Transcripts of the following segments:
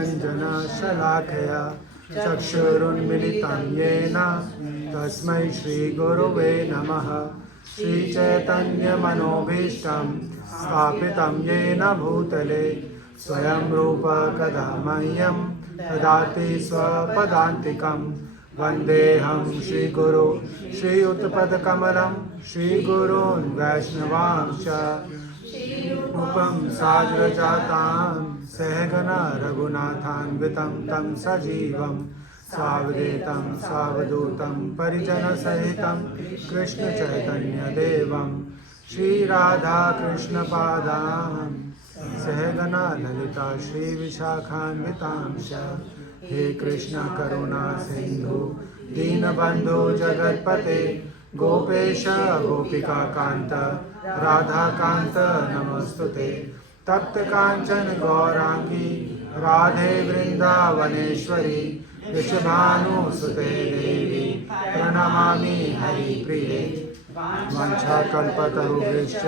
ज्ञानाञ्जनशलाकया चक्षुरुन्मिलितं येन तस्मै श्रीगुरुवे नमः। श्रीचैतन्यमनोभीष्टं स्थापितं येन भूतले स्वयं रूप कदा मह्यं ददाति स्वपदान्तिकं। वन्देऽहं श्रीगुरो श्रीयुतपदकमलं श्रीगुरून् वैष्णवांश्च रूपं साग्रजातां सहगना रघुनाथान्वितं तं सजीवं सावधूतं सावधूतं परिजनसहितं कृष्णचैतन्यदेवं श्रीराधाकृष्णपादां सहगना ललिता श्रीविशाखान्वितांश्च। हे कृष्ण करुणा सिंधु दीनबंधु जगत्पते गोपेश गोपिकाकांत राधाकांत नमस्तुते। तप्त कांचन गौरांगी राधे वृंदावनेश्वरी वृषभानुसुते देवी प्रणमामि हरिप्रिये। वाञ्छाकल्पतरुभ्यश्च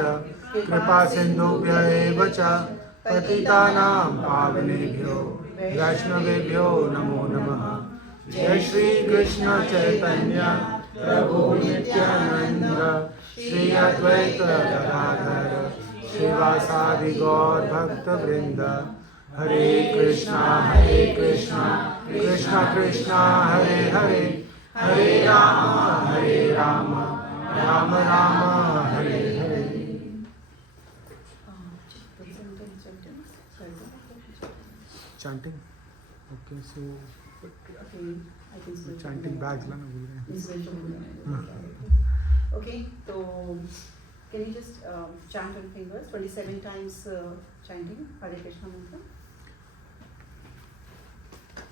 कृपा सिन्धुभ्य एव च पतितानां पावनेभ्यो वैष्णवेभ्यो नमो नमः। जय श्री कृष्ण चैतन्य प्रभु नित्यानंद श्री अद्वैत गदाधर श्रीवासादि गौर भक्त वृंद। हरे Krishna Krishna Krishna Hare Hare Hare Ram Ram Ram Hare Hare. Chanting. Okay, so chanting bags la na bol rahe hain. Okay, so can you just chant on fingers 27 times chanting Hare Krishna mantra.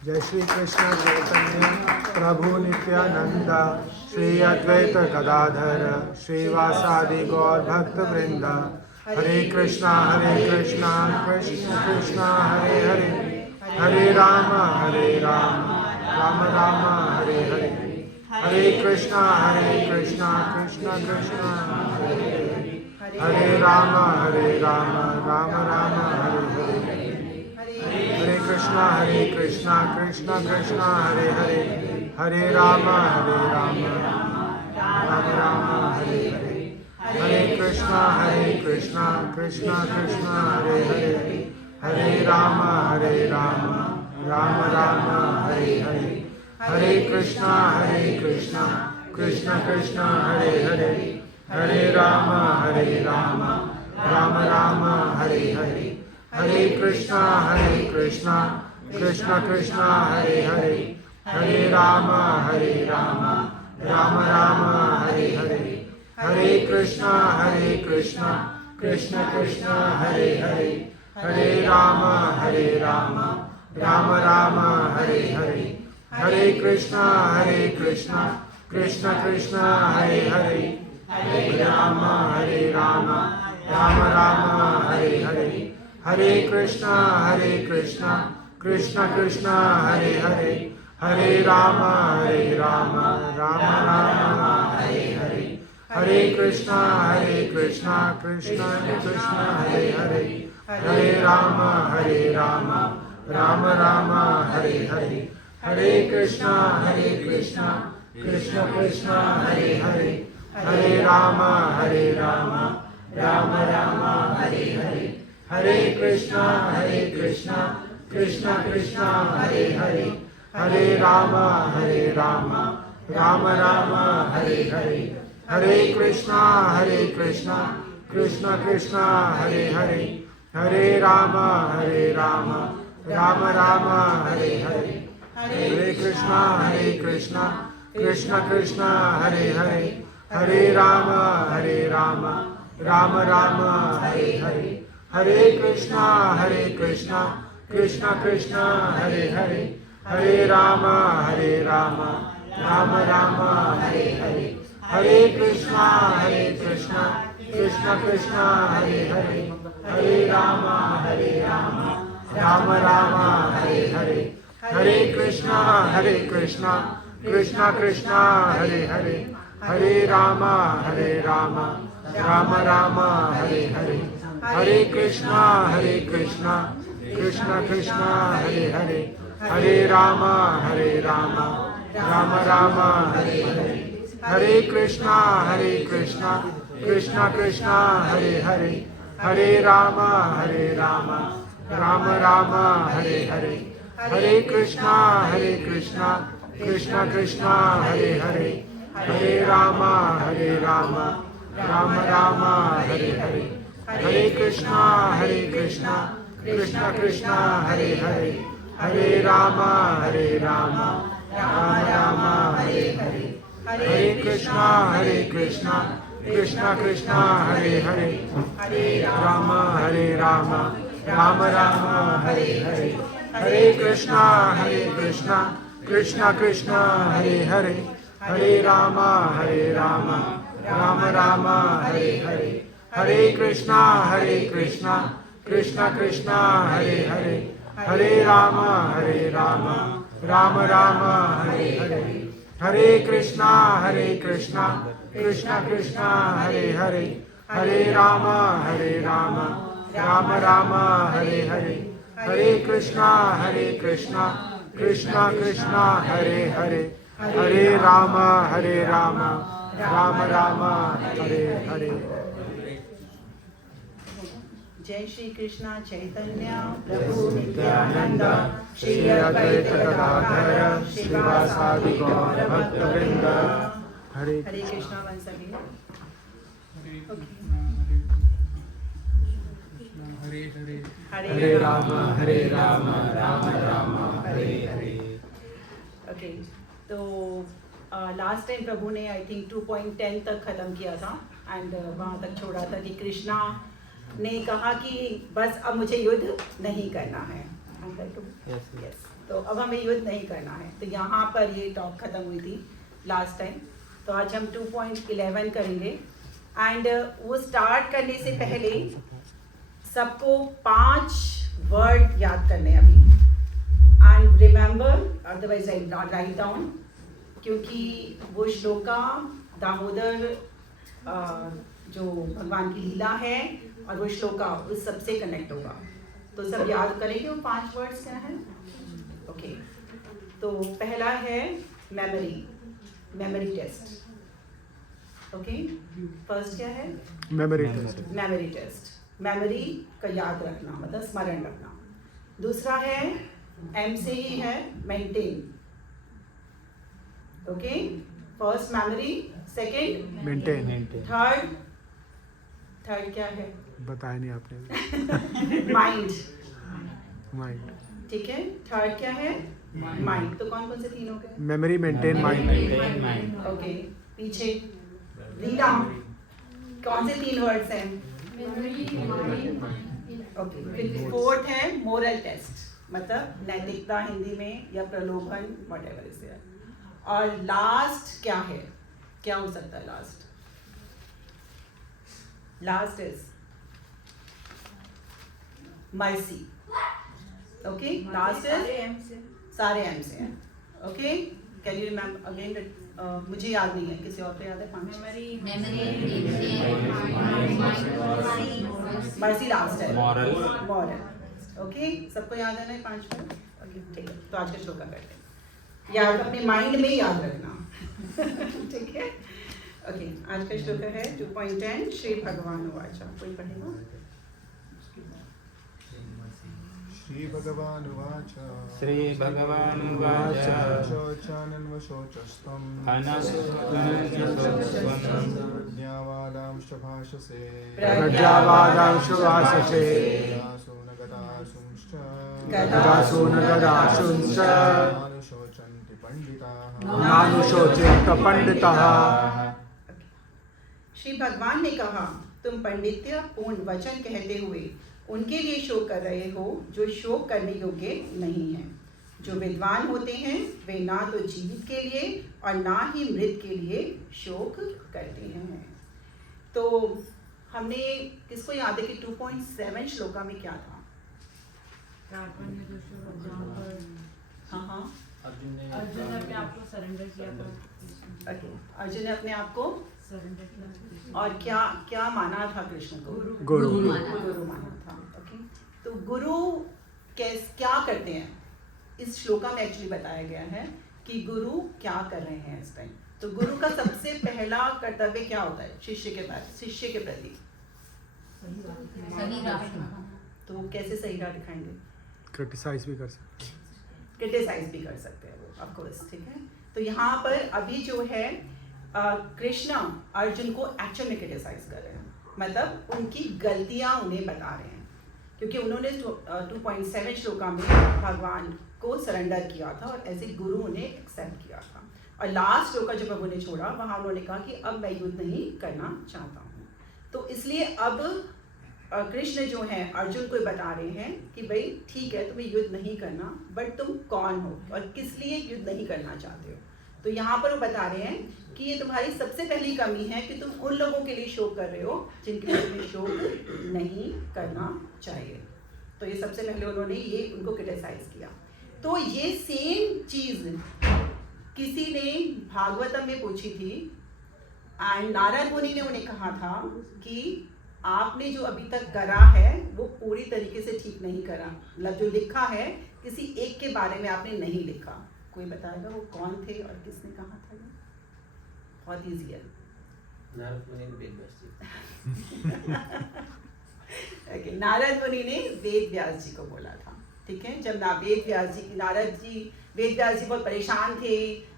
जय श्री कृष्ण चैतन्य प्रभु नित्यानंद श्री अद्वैत गदाधर श्रीवासादि गौर भक्त वृंद। हरे कृष्णा कृष्ण कृष्ण हरे हरे हरे राम राम राम हरे हरे। हरे कृष्णा कृष्ण कृष्ण हरे हरे राम राम राम हरे हरे। हरे कृष्णा कृष्ण कृष्ण हरे हरे हरे राम राम राम हरे हरे। हरे कृष्णा कृष्ण कृष्ण हरे हरे हरे राम राम राम हरे हरे। हरे कृष्णा कृष्ण कृष्ण हरे हरे हरे राम राम राम हरे हरे। हरे कृष्णा कृष्ण कृष्ण हरे हरे हरे राम राम राम हरे हरे। हरे कृष्णा कृष्ण कृष्ण हरे हरे हरे राम राम राम हरे हरे। हरे कृष्णा कृष्ण कृष्ण हरे हरे हरे राम राम राम हरे हरे। हरे कृष्णा कृष्ण कृष्ण हरे हरे हरे राम राम राम हरे हरे। हरे कृष्णा कृष्ण कृष्ण हरे हरे हरे राम राम राम हरे हरे। हरे कृष्णा कृष्ण कृष्ण हरे हरे हरे राम राम राम हरे हरे। हरे कृष्णा कृष्ण कृष्ण हरे हरे हरे राम राम राम हरे हरे। हरे कृष्णा कृष्ण कृष्ण हरे हरे हरे राम राम राम हरे हरे। हरे कृष्णा कृष्ण कृष्ण हरे हरे हरे राम राम राम हरे हरे। हरे कृष्णा कृष्ण कृष्ण हरे हरे हरे राम राम राम हरे हरे। हरे कृष्णा कृष्ण कृष्ण हरे हरे हरे राम राम राम हरे हरे। हरे कृष्णा कृष्ण कृष्ण हरे हरे हरे राम राम राम हरे हरे। हरे कृष्णा कृष्णा कृष्णा हरे हरे, हरे राम राम राम हरे हरे, हरे कृष्णा कृष्णा कृष्णा हरे हरे, हरे राम राम राम हरे हरे, हरे कृष्णा कृष्णा कृष्णा हरे हरे, हरे राम राम राम हरे हरे, हरे कृष्णा कृष्णा कृष्णा हरे हरे, हरे राम राम राम हरे हरे, हरे कृष्णा कृष्णा हरे हरे, हरे राम राम राम हरे हरे, हरे कृष्णा कृष्णा हरे हरे, हरे राम राम राम हरे हरे, हरे कृष्णा कृष्णा हरे हरे, हरे राम राम राम हरे हरे, हरे कृष्णा कृष्णा हरे हरे, हरे राम राम राम हरे हरे, हरे कृष्णा कृष्णा हरे हरे, हरे राम राम राम हरे हरे। जय श्री कृष्णा चैतन्य प्रभु नित्यानंद, श्री अद्वैत गदाधर श्रीवासादि गौर भक्तवृंद। हरे कृष्णा वंस अगेन। हरे राम राम राम हरे हरे। ओके, तो लास्ट टाइम प्रभु ने आई थिंक 2.10 तक खत्म किया था एंड वहाँ तक छोड़ा था कि कृष्णा ने कहा कि बस अब मुझे युद्ध नहीं करना है। yes. तो अब हमें युद्ध नहीं करना है, तो यहाँ पर ये टॉक खत्म हुई थी लास्ट टाइम। तो आज हम 2.11 करेंगे एंड वो स्टार्ट करने से पहले सबको 5 वर्ड याद करने अभी and remember, otherwise I not write down, क्योंकि वो श्लोका दामोदर जो भगवान की लीला है और वो श्लोका उस सबसे कनेक्ट होगा। तो सब याद करेंगे वो 5 वर्ड्स क्या है। ओके, तो पहला है मेमोरी टेस्ट। ओके, फर्स्ट क्या है? Memory test. मेमोरी का याद रखना मतलब स्मरण रखना। दूसरा है एम से ही है maintain. Okay, first memory, second maintain, third क्या है? बताया नहीं आपने। माइंड। ठीक है, थर्ड क्या है? माइंड। तो कौन कौन से 3 हो गए? Memory, maintain, mind. ओके, पीछे रीडा कौन से 3 वर्ड्स हैं? ओके, फिर फोर्थ है मोरल टेस्ट, मतलब नैतिकता हिंदी में या प्रलोभन, व्हाटएवर इज देयर। और लास्ट क्या है? क्या हो सकता है last? Last is mercy. Okay, last is सारे एम से हैं। Okay, can you remember again? मुझे याद नहीं है, किसी और को याद है? 5 मर्सी लास्ट है, मॉरल। ओके, सबको याद है ना 5 वर्ड? ओके, ठीक है, तो आज का श्लोका करते हैं। याद अपने माइंड में याद रखना। ठीक है, ओके, आज का श्लोक है 2.10। श्री भगवान उवाच। कोई पढ़ेगा? श्री भगवान उवाच। शौचानन्वशोचस्त्वं प्रज्ञावादांश्च भाषसे गदासून नानुशोचन्ति पंडिताः। श्री भगवान ने कहा, तुम पंडित्य पूर्ण वचन कहते हुए उनके लिए शोक कर रहे हो जो शोक करने योग्य नहीं है। जो विद्वान होते हैं वे ना तो जीवित के लिए और ना ही मृत के लिए शोक करते हैं। तो हमने किसको याद है कि 2.7 श्लोका में क्या था? हाँ, अर्जुन ने अपने आप को सरेंडर किया था। अर्जुन ने अपने आप को और क्या क्या माना था कृष्ण को? गुरु। गुरु माना था। ओके, तो गुरु क्या करते हैं? इस श्लोका में एक्चुअली बताया गया है कि गुरु क्या कर रहे हैं इस टाइम। तो गुरु का सबसे पहला कर्तव्य क्या होता है शिष्य के प्रति? तो कैसे सही राह दिखाएंगे? क्रिटिसाइज भी कर सकते हैं। क्रिटिसाइज भी कर सकते हैं वो, ऑफ कोर्स, ठीक है। तो यहाँ पर अभी जो है कृष्ण अर्जुन को एक्चुअल में क्रिटिसाइज कर रहे हैं, मतलब उनकी गलतियाँ उन्हें बता रहे हैं, क्योंकि उन्होंने 2.7 श्लोका में भगवान को सरेंडर किया था और एज ए गुरु उन्हें एक्सेप्ट किया था। और लास्ट श्लोका जब प्रभु ने छोड़ा, वहाँ उन्होंने कहा कि अब मैं युद्ध नहीं करना चाहता हूँ। तो इसलिए अब कृष्ण जो है अर्जुन को बता रहे हैं कि भाई ठीक है, तुम्हें युद्ध नहीं करना, बट तुम कौन हो और किस लिए युद्ध नहीं करना चाहते हो। तो यहाँ पर वो बता रहे हैं कि ये तुम्हारी सबसे पहली कमी है कि तुम उन लोगों के लिए शोक कर रहे हो जिनके लिए तुम्हें शोक नहीं करना चाहिए। तो ये सबसे पहले उन्होंने ये उनको क्रिटिसाइज किया। तो ये सेम चीज़ किसी ने भागवतम में पूछी थी एंड नारद मुनि ने उन्हें कहा था कि आपने जो अभी तक करा है वो पूरी तरीके से ठीक नहीं करा, मतलब जो लिखा है किसी एक के बारे में आपने नहीं लिखा। कोई बताएगा वो कौन थे और किसने कहा था? ये बहुत ईजी है। नारद मुनि ने वेद व्यास जी को बोला था, ठीक है। जब वेद व्यास जी बहुत परेशान थे,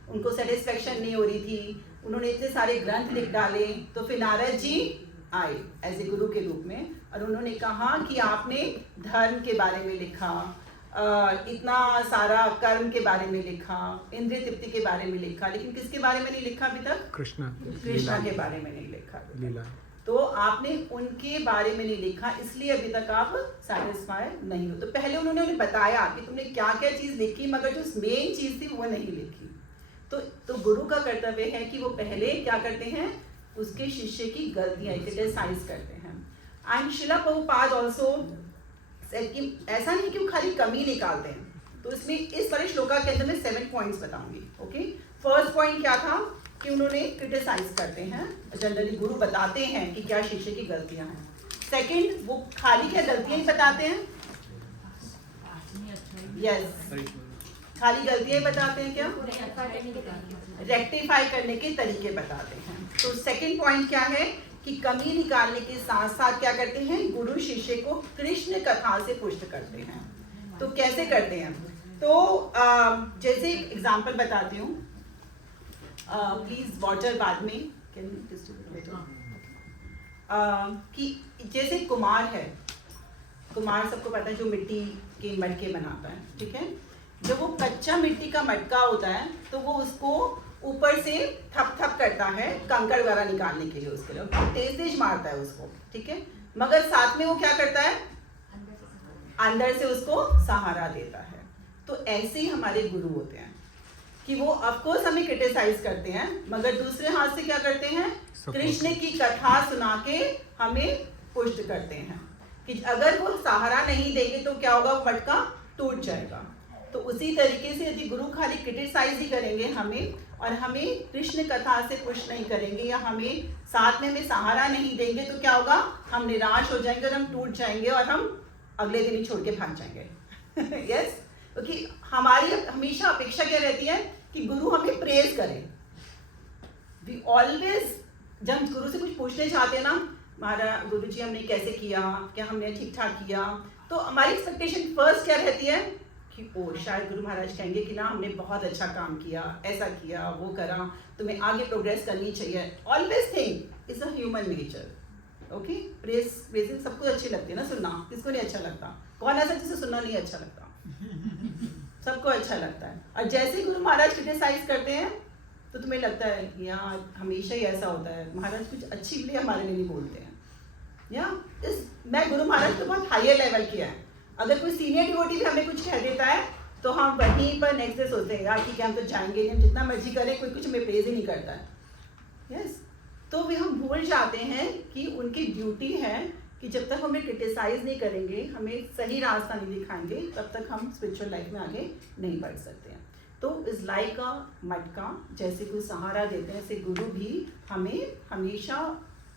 उनको सेटिस्फेक्शन नहीं हो रही थी, उन्होंने इतने सारे ग्रंथ लिख डाले, तो फिर नारद जी आए एज ए गुरु के रूप में और उन्होंने कहा कि आपने धर्म के बारे में लिखा, इतना सारा कर्म के बारे में लिखा, इंद्रिय तृप्ति के बारे में लिखा, लेकिन किसके बारे में नहीं लिखा अभी तक? कृष्णा के बारे में नहीं लिखा लीला। तो आपने उनके बारे में नहीं लिखा, इसलिए अभी तक आप सेटिस्फाई नहीं हो। तो पहले उन्होंने बताया कि तुमने क्या क्या चीज़ लिखी, मगर जो मेन चीज़ थी वो नहीं लिखी। तो गुरु का कर्तव्य है कि वो पहले क्या करते हैं, उसके शिष्य की गलतियाँ क्रिटिसाइज करते हैं। And Srila Prabhupada also said कि ऐसा नहीं कि वो खाली कमी निकालते हैं। तो इसमें इस सारे श्लोका के अंदर मैं 7 पॉइंट्स बताऊंगी। ओके, फर्स्ट पॉइंट क्या था कि उन्होंने क्रिटिसाइज करते हैं, जनरली गुरु बताते हैं कि क्या शिष्य की गलतियां हैं। सेकंड, वो खाली क्या गलतियां ही बताते हैं? यस, खाली गलतियां ही बताते हैं, क्या रेक्टिफाई करने के तरीके बताते हैं। तो सेकंड पॉइंट क्या है कि कमी निकालने के साथ साथ क्या करते हैं, गुरु शिष्य को कृष्ण कथा से पुष्ट करते हैं। तो कैसे करते हैं? तो जैसे एक एग्जांपल बताती हूँ, प्लीज वाटर बाद में कैन यू डिस्ट्रीब्यूट, कि जैसे कुम्हार है, कुम्हार सबको पता है जो मिट्टी के मटके बनाता है, ठीक है। जब वो कच्चा मिट्टी का मटका होता है तो वो उसको ऊपर से थप थप करता है कंकड़ वगैरह निकालने के लिए, उसके लिए तेज तेज मारता है उसको, ठीक है। मगर साथ में वो क्या करता है, अंदर से उसको सहारा देता है। तो ऐसे ही हमारे गुरु होते हैं कि वो ऑफकोर्स हमें क्रिटिसाइज करते हैं, मगर दूसरे हाथ से क्या करते हैं, कृष्ण की कथा सुना के हमें पुष्ट करते हैं कि अगर वो सहारा नहीं देंगे तो क्या होगा, वो मटका टूट जाएगा। तो उसी तरीके से यदि गुरु खाली क्रिटिसाइज ही करेंगे हमें और हमें कृष्ण कथा से पुष्ट नहीं करेंगे या हमें साथ में हमें सहारा नहीं देंगे, तो क्या होगा, हम निराश हो जाएंगे और हम टूट जाएंगे और हम अगले दिन ही छोड़ के भाग जाएंगे। यस, क्योंकि हमारी हमेशा अपेक्षा क्या रहती है कि गुरु हमें प्रेज करें। वी ऑलवेज जब गुरु से कुछ पूछने चाहते हैं ना, हमारा गुरु जी हमने कैसे किया, क्या हमने ठीक ठाक किया, तो हमारी एक्सपेक्टेशन फर्स्ट क्या रहती है कि ओ शायद गुरु महाराज कहेंगे कि ना हमने बहुत अच्छा काम किया, ऐसा किया, वो करा, तुम्हें आगे प्रोग्रेस करनी चाहिए। Always think it's a human nature. Okay, praise सबको अच्छी लगती है ना सुनना, किसको नहीं अच्छा लगता? कौन ऐसा जिसे सुनना नहीं अच्छा लगता? सबको अच्छा लगता है। और जैसे गुरु महाराज क्रिटिसाइज करते हैं तो तुम्हें लगता है यार हमेशा ही ऐसा होता है, महाराज कुछ अच्छी के लिए हमारे लिए नहीं बोलते हैं। या मैं गुरु महाराज तो बहुत हायर लेवल किया है, अगर कोई सीनियर डिवोटी भी हमें कुछ कह देता है तो हम वहीं पर नेक्स्ट डे सोचते हैं यार ठीक है हम तो जाएंगे नहीं, हम जितना मर्जी करें कोई कुछ हमें प्रेज ही नहीं करता है। यस, तो भी हम भूल जाते हैं कि उनकी ड्यूटी है कि जब तक हमें क्रिटिसाइज नहीं करेंगे, हमें सही रास्ता नहीं दिखाएंगे, तब तक हम स्पिरिचुअल लाइफ में आगे नहीं बढ़ सकते हैं। तो इज लाइक अ मटका, जैसे कोई सहारा देते हैं, ऐसे गुरु भी हमें हमेशा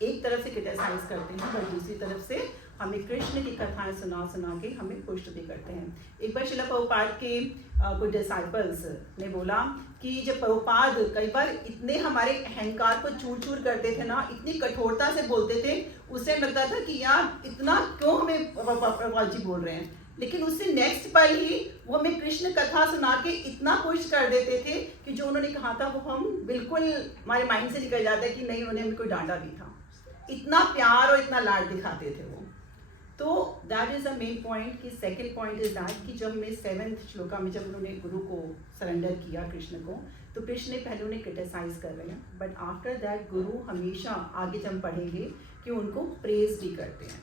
एक तरफ से क्रिटिसाइज करते हैं पर दूसरी तरफ से हमें कृष्ण की कथाएं सुना सुना के हमें पुष्ट भी करते हैं। एक बार शिला प्रभुपाद के कुछ डिसाइपल्स ने बोला कि जब प्रभुपाद कई बार इतने हमारे अहंकार को चूर चूर करते थे ना, इतनी कठोरता से बोलते थे, उससे लगता था कि यार इतना क्यों हमें प्रभुपाद जी बोल रहे हैं, लेकिन उससे नेक्स्ट पल ही वो हमें कृष्ण कथा सुना के इतना पुश कर देते थे कि जो उन्होंने कहा था वो हम बिल्कुल हमारे माइंड से निकल जाता है कि नहीं, उन्होंने हमें कोई डांटा भी था, इतना प्यार और इतना लाड दिखाते थे वो। तो that is the main point. कि सेकंड पॉइंट इज दैट कि जब मैं 7th श्लोका में जब उन्होंने गुरु को सरेंडर किया कृष्ण को, तो कृष्ण ने पहले उन्हें क्रिटिसाइज कर रहे हैं, बट आफ्टर दैट गुरु हमेशा आगे जब हम पढ़ेंगे कि उनको प्रेज भी करते हैं।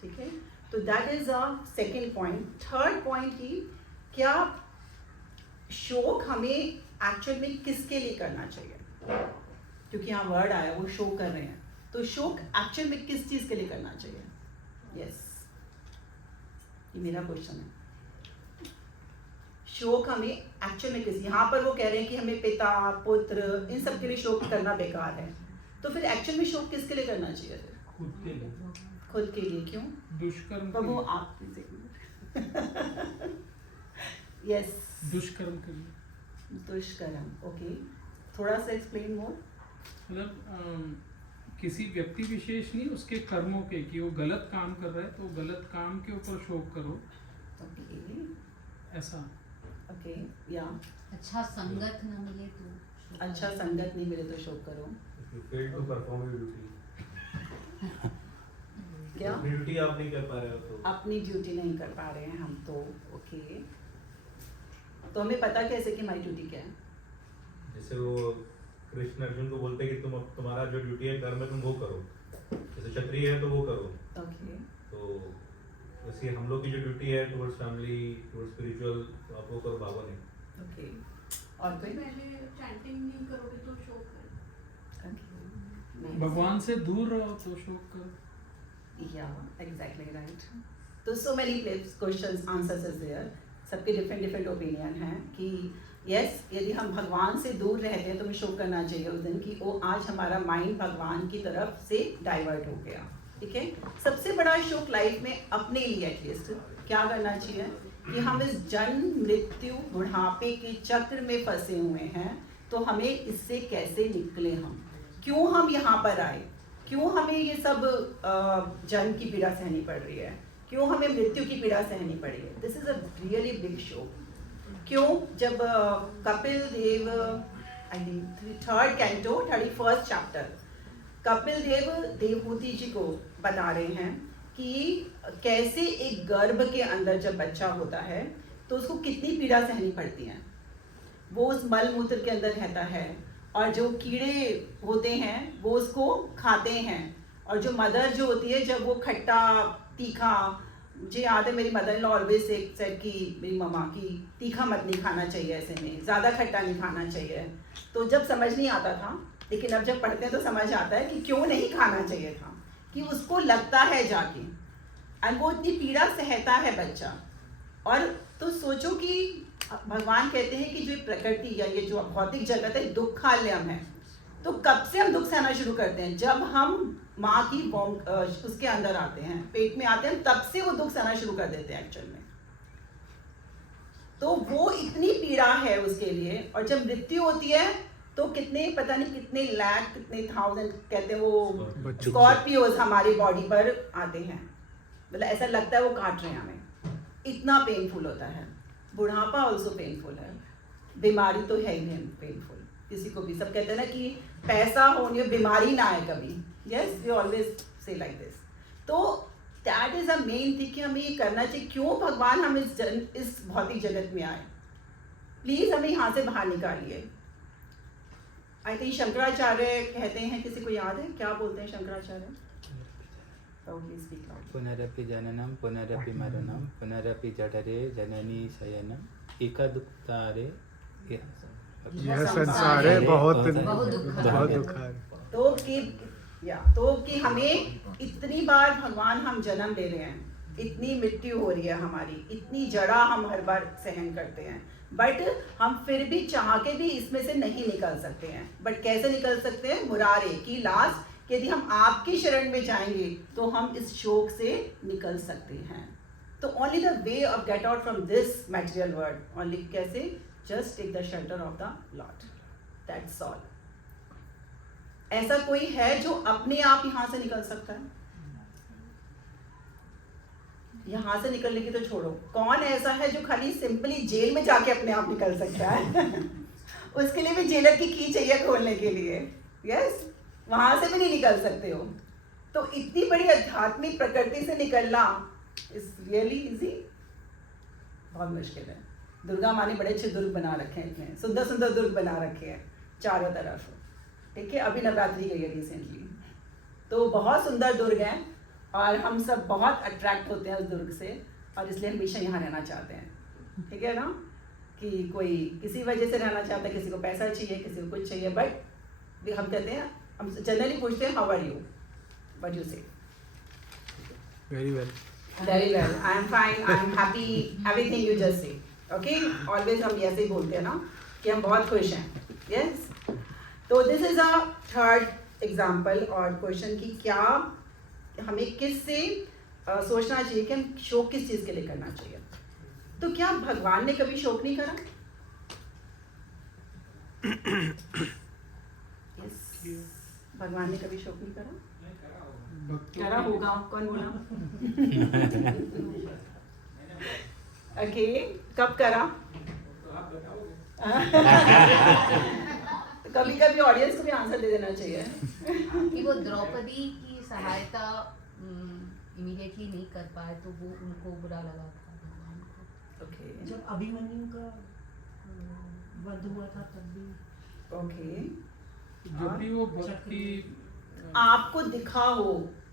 ठीक है, तो that is a second point. Third point की क्या शोक हमें एक्चुअल में किसके लिए करना चाहिए, क्योंकि यहाँ वर्ड आया वो शोक कर रहे हैं, तो शोक एक्चुअल में किस चीज के लिए करना चाहिए? यस, ये मेरा क्वेश्चन है। शोक हमें एक्चुअल में किस, यहाँ पर वो कह रहे हैं कि हमें पिता पुत्र इन सब के लिए शोक करना बेकार है, तो फिर एक्चुअल में शोक किसके लिए करना चाहिए? फिर खुद के लिए। खुद के लिए। क्यों? दुष्कर्म प्रभु के आप यस, दुष्कर्म के लिए। दुष्कर्म, ओके, थोड़ा सा एक्सप्लेन मोर। मतलब किसी व्यक्ति विशेष नहीं, उसके कर्मों के, कि वो गलत काम कर रहा है तो गलत काम के ऊपर शोक करो, ओके ऐसा। ओके, या अच्छा संगत न मिले तो अच्छा संगत नहीं मिले तो शोक करो। You fail to perform your duty. क्या? अपनी ड्यूटी आप नहीं कर पा रहे हो तो अपनी ड्यूटी नहीं कर पा रहे हैं हम, तो ओके, तो हमें पता कैसे कि हमारी ड्यूटी क्या है? जैसे वो कृष्ण अर्जुन को बोलते हैं कि तुम तुम्हारा जो ड्यूटी है कर्म में तुम वो करो, जैसे क्षत्रिय है तो वो करो, ओके, तो वैसे हम लोग की जो ड्यूटी है टुवर्ड्स फैमिली टुवर्ड्स स्पिरिचुअल, तो आप वो करो, भागो नहीं। ओके, और कोई? पहले चैंटिंग नहीं करोगे तो शोक करो। Okay. भगवान से दूर रहो तो शोक करो। Yeah, exactly right. तो so many questions, answers is there. सबके different ओपिनियन हैं कि yes, यदि हम भगवान से दूर रहते हैं तो हमें शोक करना चाहिए उस दिन कि वो आज हमारा माइंड भगवान की तरफ से डाइवर्ट हो गया। ठीक है, सबसे बड़ा शोक लाइफ में अपने लिए एटलीस्ट क्या करना चाहिए कि हम इस जन्म मृत्यु बुढ़ापे के चक्र में फंसे हुए हैं, तो हमें इससे कैसे निकले, हम क्यों हम यहाँ पर आए, क्यों हमें ये सब जन्म की पीड़ा सहनी पड़ रही है, क्यों हमें मृत्यु की पीड़ा सहनी पड़ी है। This is a really big show. क्यों? जब Kapil Dev, I think 3rd canto 31st chapter, Kapil Dev Devahuti ji को बता रहे हैं कि कैसे एक गर्भ के अंदर जब बच्चा होता है तो उसको कितनी पीड़ा सहनी पड़ती है। वो उस मल मूत्र के अंदर रहता है और जो कीड़े होते हैं वो उसको खाते हैं, और जो मदर जो होती है जब वो खट्टा तीखा, मुझे याद है मेरी mother in law always said कि मेरी मम्मा की तीखा मत नहीं खाना चाहिए, ऐसे में ज़्यादा खट्टा नहीं खाना चाहिए। तो जब समझ नहीं आता था, लेकिन अब जब पढ़ते हैं तो समझ आता है कि क्यों नहीं खाना चाहिए था, कि उसको लगता है जाके, और वो इतनी पीड़ा सहता है बच्चा। और तो सोचो कि भगवान कहते हैं कि जो प्रकृति या ये जो भौतिक जगत है दुखालयम है, तो कब से हम दुख सहना शुरू करते हैं? जब हम माँ की उसके अंदर आते हैं, पेट में आते हैं, तब से वो दुख सहना शुरू कर देते हैं एक्चुअल में। तो वो इतनी पीड़ा है उसके लिए, और जब मृत्यु होती है तो कितने पता नहीं कितने लाख कितने थाउजेंड कहते हैं वो स्कॉर्पियोज हमारी बॉडी पर आते हैं, मतलब ऐसा लगता है वो काट रहे हैं हमें, इतना पेनफुल होता है। बुढ़ापा ऑल्सो पेनफुल है, बीमारी तो है ही पेनफुल किसी को भी। सब कहते हैं ना कि पैसा होने बीमारी ना आए कभी। Yes, we always say like this. तो that is a main thing कि हमें ये करना चाहिए। क्यों भगवान हम इस भौतिक जगत में आए? प्लीज हमें यहाँ से बाहर निकालिए। आई थिंक शंकराचार्य कहते हैं, किसी को याद है क्या बोलते हैं शंकराचार्य? पुनरपि जननम पुनरपि मरणम पुनरपि जठरे जननी शयनम एका दुखतारे यह संसार है बहुत दुख है। तो कि हमें इतनी बार भगवान हम जन्म ले रहे हैं, इतनी मृत्यु हो रही है हमारी, इतनी जड़ा हम हर बार सहन करते हैं, बट हम फिर भी चाह के भी इसमें से नहीं निकल सकते हैं। बट कैसे निकल सकते हैं? मुरारे की लाश, यदि हम आपकी शरण में जाएंगे तो हम इस शोक से निकल सकते हैं। तो only the way of get out from this material world, only कैसे? Just take the shelter of the Lord, that's all. ऐसा कोई है जो अपने आप यहाँ से निकल सकता है? यहाँ से निकलने की तो छोड़ो, कौन ऐसा है जो खाली सिंपली जेल में जाके अपने आप निकल सकता है? उसके लिए भी जेलर की की चाहिए खोलने के लिए। यस, वहां से भी नहीं निकल सकते हो। तो इतनी बड़ी आध्यात्मिक प्रकृति से निकलना इज रियली इजी, बहुत मुश्किल है। दुर्गा माँ ने बड़े अच्छे दुर्ग बना रखे हैं, इतने सुंदर सुंदर दुर्ग बना रखे हैं चारों तरफ। ठीक है, अभी नवरात्रि गई है रिसेंटली, तो बहुत सुंदर दुर्ग हैं और हम सब बहुत अट्रैक्ट होते हैं उस दुर्ग से, और इसलिए हमेशा यहाँ रहना चाहते हैं। ठीक है ना, कि कोई किसी वजह से रहना चाहता है, किसी को पैसा चाहिए, किसी को कुछ चाहिए, बट हम कहते हैं, हम जनरली पूछते हैं how are you, what you say? Very well, very well, I am fine, I am happy, everything you just say. Okay, always हम ऐसे ही बोलते हैं ना कि हम बहुत खुश हैं। यस, तो this is a third example और क्वेश्चन की क्या हमें किससे सोचना चाहिए कि हम शोक किस चीज़ के लिए करना चाहिए। तो क्या भगवान ने कभी शोक नहीं करा? यस, भगवान ने कभी शोक नहीं करा? करा होगा, कौन बोला? ओके, कब करा? तो कभी कभी ऑडियंस को भी आंसर दे देना चाहिए कि वो द्रौपदी की सहायता इमीडिएटली नहीं कर पाए तो वो उनको बुरा लगा था भगवान को। ओके, जब अभिमन्यु का वध हुआ था तब भी। ओके, जब भी वो भक्ति आपको दिखा हो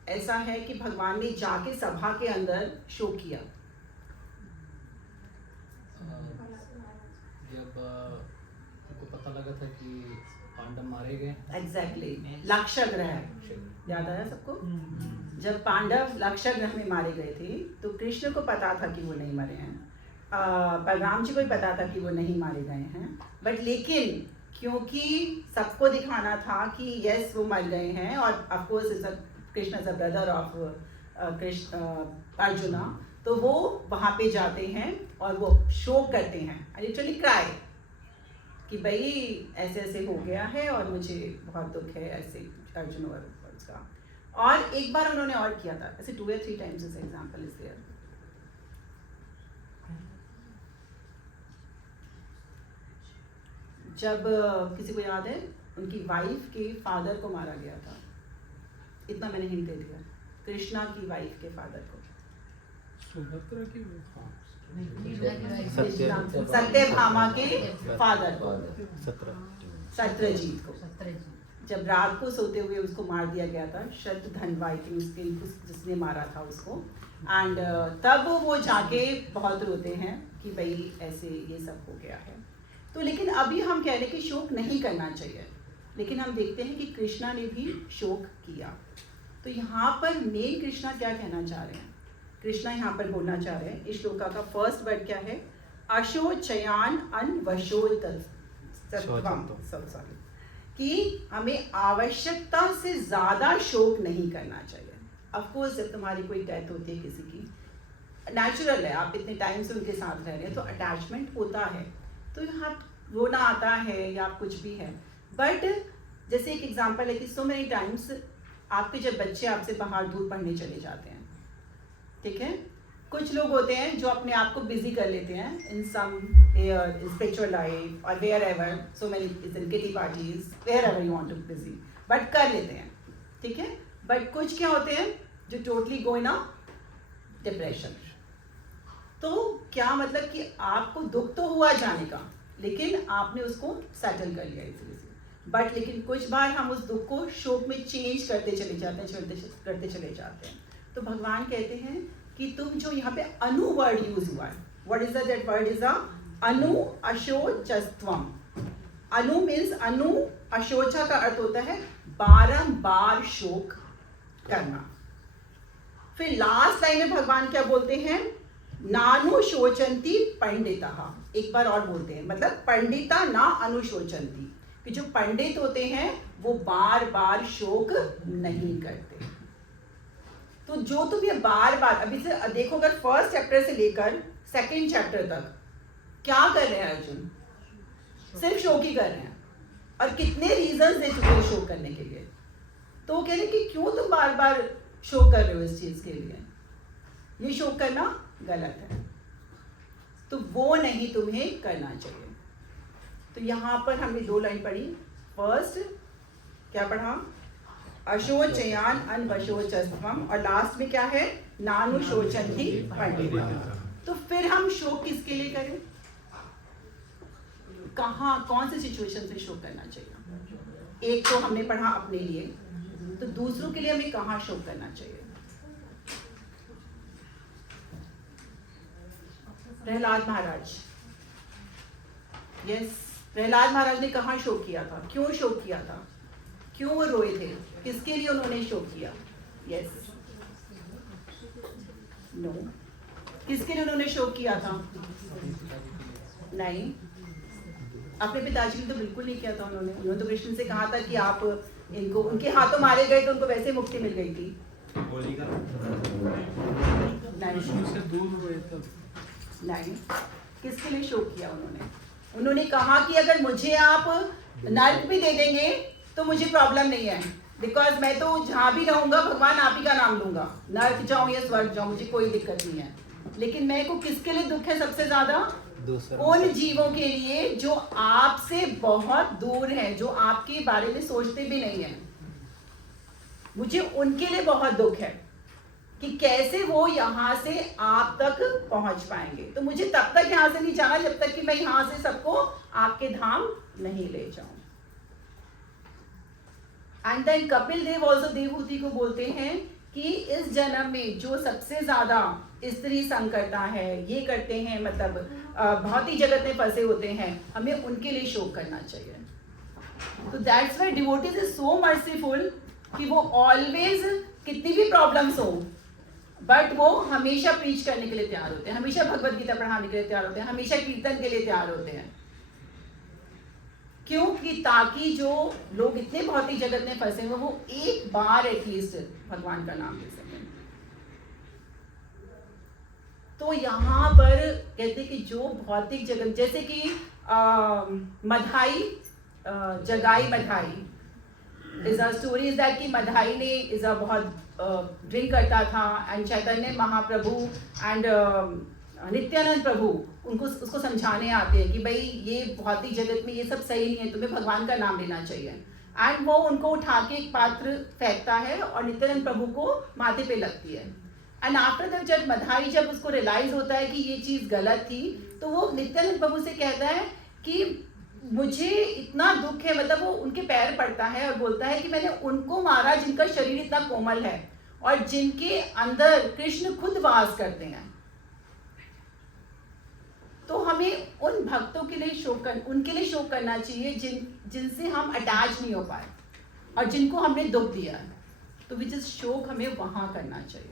ऐसा है कि भगवान ने जाके सभा के अंदर शो किया? जब उनको पता लगा था कि पांडव मारे गए, एग्जैक्टली, लक्षग्रह याद आया सबको? जब पांडव लक्षग्रह में मारे गए थे तो कृष्ण को पता था कि वो नहीं मरे हैं, बलराम जी को भी पता था कि वो नहीं मारे गए हैं, बट लेकिन क्योंकि सबको दिखाना था कि यस वो मर गए हैं, और of course Krishna is a brother of arjuna, तो वो वहाँ पे जाते हैं और वो शोक करते हैं, लिटरली क्राई, कि भाई ऐसे ऐसे हो गया है और मुझे बहुत दुख है, ऐसे अर्जुन और उसका। और एक बार उन्होंने और किया था, ऐसे 2 या 3 times this example is there. जब किसी को याद है, उनकी वाइफ के फादर को मारा गया था, इतना मैंने हिंट दे दिया, कृष्णा की वाइफ के फादर को, सुभद्रा की सत्यभामा के फादर को, सत्रजीत सत्यजीत को, जब रात को सोते हुए उसको मार दिया गया था, शतधन्वा उसके जिसने मारा था उसको, एंड तब वो जाके बहुत रोते हैं कि भाई ऐसे ये सब हो गया है। तो लेकिन अभी हम कह रहे हैं कि शोक नहीं करना चाहिए, लेकिन हम देखते हैं कि कृष्णा ने भी शोक किया। तो यहाँ पर मेन कृष्णा क्या कहना चाह रहे हैं? कृष्णा यहाँ पर बोलना चाह रहे हैं, इस श्लोका का फर्स्ट वर्ड क्या है? अशोचयान सॉरी, कि हमें आवश्यकता से ज्यादा शोक नहीं करना चाहिए। ऑफ कोर्स जब तुम्हारी कोई डेथ होती है किसी की, नेचुरल है, आप इतने टाइम से उनके साथ रह रहे हैं तो अटैचमेंट होता है, तो यहाँ रोना आता है या कुछ भी है। बट जैसे एक एग्जांपल है कि सो मेनी टाइम्स आपके जब बच्चे आपसे बाहर दूर पढ़ने चले जाते हैं, ठीक है, कुछ लोग होते हैं जो अपने आप को बिजी कर लेते हैं इन सम स्पिरिचुअल लाइफ और wherever, so many kitty parties, wherever you want to busy, but कर लेते हैं, ठीक है। बट कुछ क्या होते हैं जो totally go in a depression. तो क्या मतलब कि आपको दुख तो हुआ जाने का, लेकिन आपने उसको सेटल कर लिया इसीलिए, बट लेकिन कुछ बार हम उस दुख को शोक में चेंज करते चले जाते हैं, करते चले जाते हैं। तो भगवान कहते हैं कि तुम जो यहाँ पे अनु वर्ड यूज हुआ है, what is that word is अनु अशोचस्त्वम। अनु मीन्स अनु, अशोचा का अर्थ होता है बारंबार शोक करना। फिर लास्ट लाइन में भगवान क्या बोलते हैं, नानुशोचन्ति पंडितः। एक बार और बोलते हैं, मतलब पंडिता ना अनुशोचन्ति, कि जो पंडित होते हैं वो बार बार शोक नहीं करते। तो जो तुम ये बार बार अभी से देखो, अगर फर्स्ट चैप्टर से लेकर सेकंड चैप्टर तक क्या कर रहे हैं अर्जुन, सिर्फ शोक ही कर रहे हैं, और कितने रीजंस दे चुके हैं शोक करने के लिए। तो वो कह रहे हैं कि क्यों तुम बार बार शोक कर रहे हो इस चीज के लिए, ये शोक करना गलत है, तो वो नहीं तुम्हें करना चाहिए। तो यहाँ पर हमने 2 लाइन पढ़ी। फर्स्ट क्या पढ़ा, अशोचयान अनवशोचस्त्वम, और लास्ट में क्या है, नानुशोचन्ति पंडितः। तो फिर हम शोक किसके लिए करें, कहाँ कौन सी सिचुएशन से शोक करना चाहिए। एक तो हमने पढ़ा अपने लिए, तो दूसरों के लिए हमें कहाँ शोक करना चाहिए। प्रहलाद महाराज, यस, प्रहलाद महाराज ने कहाँ शोक किया था, क्यों शोक किया था, क्यों वो रोए थे, किसके लिए उन्होंने शोक किया, यस, नो, किसके लिए उन्होंने शोक किया था, नहीं, अपने पिताजी ने तो बिल्कुल नहीं किया था। उन्होंने तो कृष्ण से कहा था कि आप इनको, उनके हाथों मारे गए तो उनको वैसे मुक्ति मिल गई थी। से दूर हुए तब नहीं, किसके लिए शोक किया उन्होंने, उन्होंने कहा कि अगर मुझे आप नर्क भी दे देंगे तो मुझे प्रॉब्लम नहीं है, बिकॉज मैं तो जहाँ भी रहूंगा भगवान आप ही का नाम लूंगा, नर्क जाऊं या स्वर्ग जाऊं मुझे कोई दिक्कत नहीं है। लेकिन मेरे को किसके लिए दुख है सबसे ज्यादा, उन जीवों के लिए जो आपसे बहुत दूर है, जो आपके बारे में सोचते भी नहीं है, मुझे उनके लिए बहुत दुख है कि कैसे वो यहाँ से आप तक पहुंच पाएंगे। तो मुझे तब तक यहाँ से नहीं जाना जब तक कि मैं यहाँ से सबको आपके धाम नहीं ले जाऊं। And then Kapil Dev also Devahuti को बोलते हैं कि इस जन्म में जो सबसे ज्यादा स्त्री संग करता है, ये करते हैं, मतलब भौतिक जगत में फंसे होते हैं, हमें उनके लिए शोक करना चाहिए। तो that's why devotees is so merciful कि वो ऑलवेज, कितनी भी प्रॉब्लम्स हो, बट वो हमेशा प्रीच करने के लिए तैयार होते हैं, हमेशा भगवत गीता पढ़ाने के लिए तैयार होते हैं, हमेशा कीर्तन के लिए तैयार होते हैं। क्यों कि ताकि जो लोग इतने भौतिक जगत में फंसे हुए वो एक बार एटलीस्ट भगवान का नाम ले सकें। तो यहाँ पर कहते हैं कि जो भौतिक जगत, जैसे कि Madhai, Jagai Madhai is a story is that कि मधाई ने इज अ बहुत ड्रिंक करता था, एंड चैतन्य महाप्रभु एंड नित्यानंद प्रभु उनको उसको समझाने आते हैं कि भाई ये भौतिक जगत में ये सब सही नहीं है, तुम्हें भगवान का नाम लेना चाहिए। एंड वो उनको उठा के एक पात्र फेंकता है और नित्यानंद प्रभु को माथे पे लगती है। एंड आफ्टर दैट जब मधाई जब उसको रियलाइज होता है कि ये चीज़ गलत थी, तो वो नित्यानंद प्रभु से कहता है कि मुझे इतना दुख है, मतलब वो उनके पैर पड़ता है और बोलता है कि मैंने उनको मारा जिनका शरीर इतना कोमल है और जिनके अंदर कृष्ण खुद वास करते हैं। तो हमें उन भक्तों के लिए उनके लिए शोक करना चाहिए जिनसे हम अटैच नहीं हो पाए और जिनको हमने दुख दिया है, तो विच इज शोक हमें वहां करना चाहिए।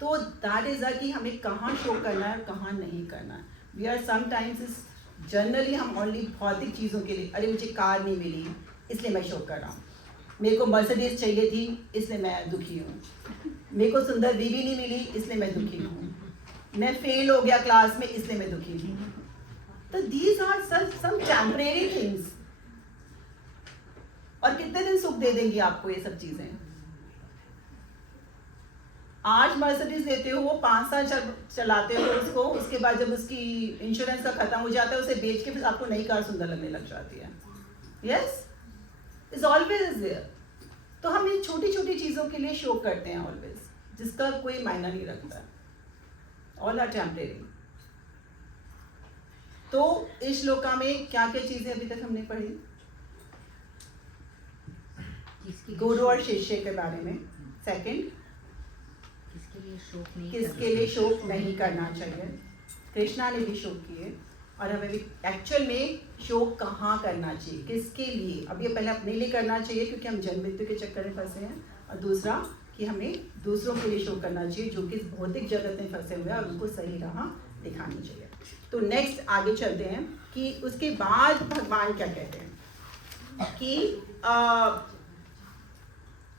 तो दैट इज कि हमें कहाँ शोक करना है और कहाँ नहीं करना है। वी आर समटाइम्स जनरली हम ओनली भौतिक चीज़ों के लिए, अरे मुझे कार नहीं मिली इसलिए मैं शोक कर रहा हूँ, मेरे को मर्सिडीज चाहिए थी इसलिए मैं दुखी हूँ, मेरे को सुंदर बीवी नहीं मिली इसलिए मैं दुखी हूँ, मैं फेल हो गया क्लास में इसलिए मैं दुखी हूँ। तो these are some temporary things, और कितने दिन सुख दे देंगी आपको ये सब चीजें। आज मर्सिडीज लेते हो, वो 5 साल चलाते हो उसको, उसके बाद जब उसकी इंश्योरेंस का खत्म हो जाता है उसे बेच के फिर आपको नई कार सुंदर लगने लग जाती है। Yes, is always there. तो हम ये छोटी छोटी चीजों के लिए शोक करते हैं ऑलवेज, जिसका कोई मायना नहीं रखता। All are temporary. तो इस श्लोका में क्या क्या चीजें अभी तक हमने पढ़ी? गुरु और शिष्य के बारे में। सेकंड, किसके लिए शोक नहीं करना चाहिए। कृष्णा ने भी शोक किए, और हमें भी एक्चुअल में शोक कहाँ करना चाहिए, किसके लिए। अब ये पहले अपने लिए करना चाहिए क्योंकि हम जन्म मृत्यु के चक्कर में फंसे हैं, और दूसरा कि हमें दूसरों के लिए शो करना चाहिए जो कि इस भौतिक जगत में फंसे हुए हैं, और उनको सही राह दिखानी चाहिए। तो नेक्स्ट आगे चलते हैं कि उसके बाद भगवान क्या कहते हैं कि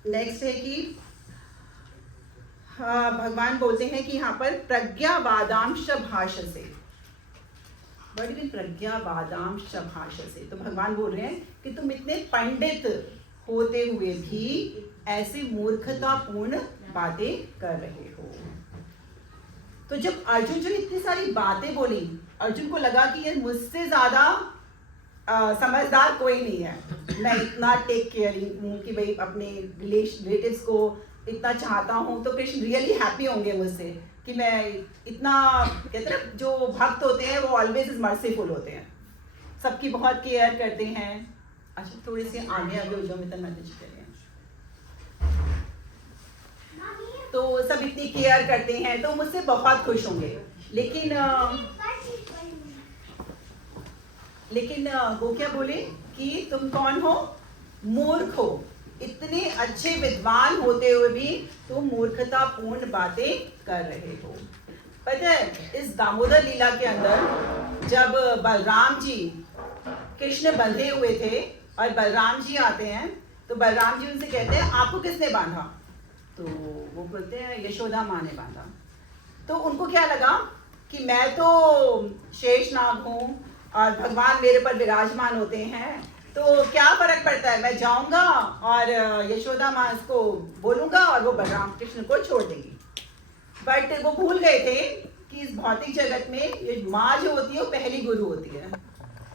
नेक्स्ट है कि भगवान बोलते हैं कि यहाँ पर प्रज्ञावादांश भाषसे, बड़ी भी प्रज्ञावादांश भाषसे, तो भगवान बोल रहे हैं कि तुम इतने पंडित होते हुए भी ऐसी मूर्खतापूर्ण बातें कर रहे हो। तो जब अर्जुन जो इतनी सारी बातें बोली, अर्जुन को लगा कि ये मुझसे ज्यादा समझदार कोई नहीं है, मैं इतना टेक केयरिंग हूँ कि भाई अपने रिलेटिव्स को इतना चाहता हूँ, तो कृष्ण रियली हैप्पी होंगे मुझसे कि मैं इतना, कहते हैं जो भक्त होते हैं वो ऑलवेज इज मर्सीफुल होते हैं, सबकी बहुत केयर करते हैं। अच्छा थोड़ी सी आगे आगे हो जाओ, मित्र मैसेज करें। तो सब इतनी केयर करते हैं तो मुझसे बहुत खुश होंगे, लेकिन वो क्या बोले कि तुम कौन हो, मूर्ख हो, इतने अच्छे विद्वान होते हुए भी तुम मूर्खतापूर्ण बातें कर रहे हो। पता है इस दामोदर लीला के अंदर जब बलराम जी कृष्ण बंधे हुए थे और बलराम जी आते हैं, तो बलराम जी उनसे कहते हैं आपको किसने बांधा, तो वो बोलते हैं यशोदा माँ ने बांधा। तो उनको क्या लगा कि मैं तो शेषनाग हूँ और भगवान मेरे पर विराजमान होते हैं, तो क्या फर्क पड़ता है, मैं जाऊंगा और यशोदा माँ इसको बोलूंगा और वो बलराम कृष्ण को छोड़ देगी। बट वो भूल गए थे कि इस भौतिक जगत में ये माँ जो होती है वो पहली गुरु होती है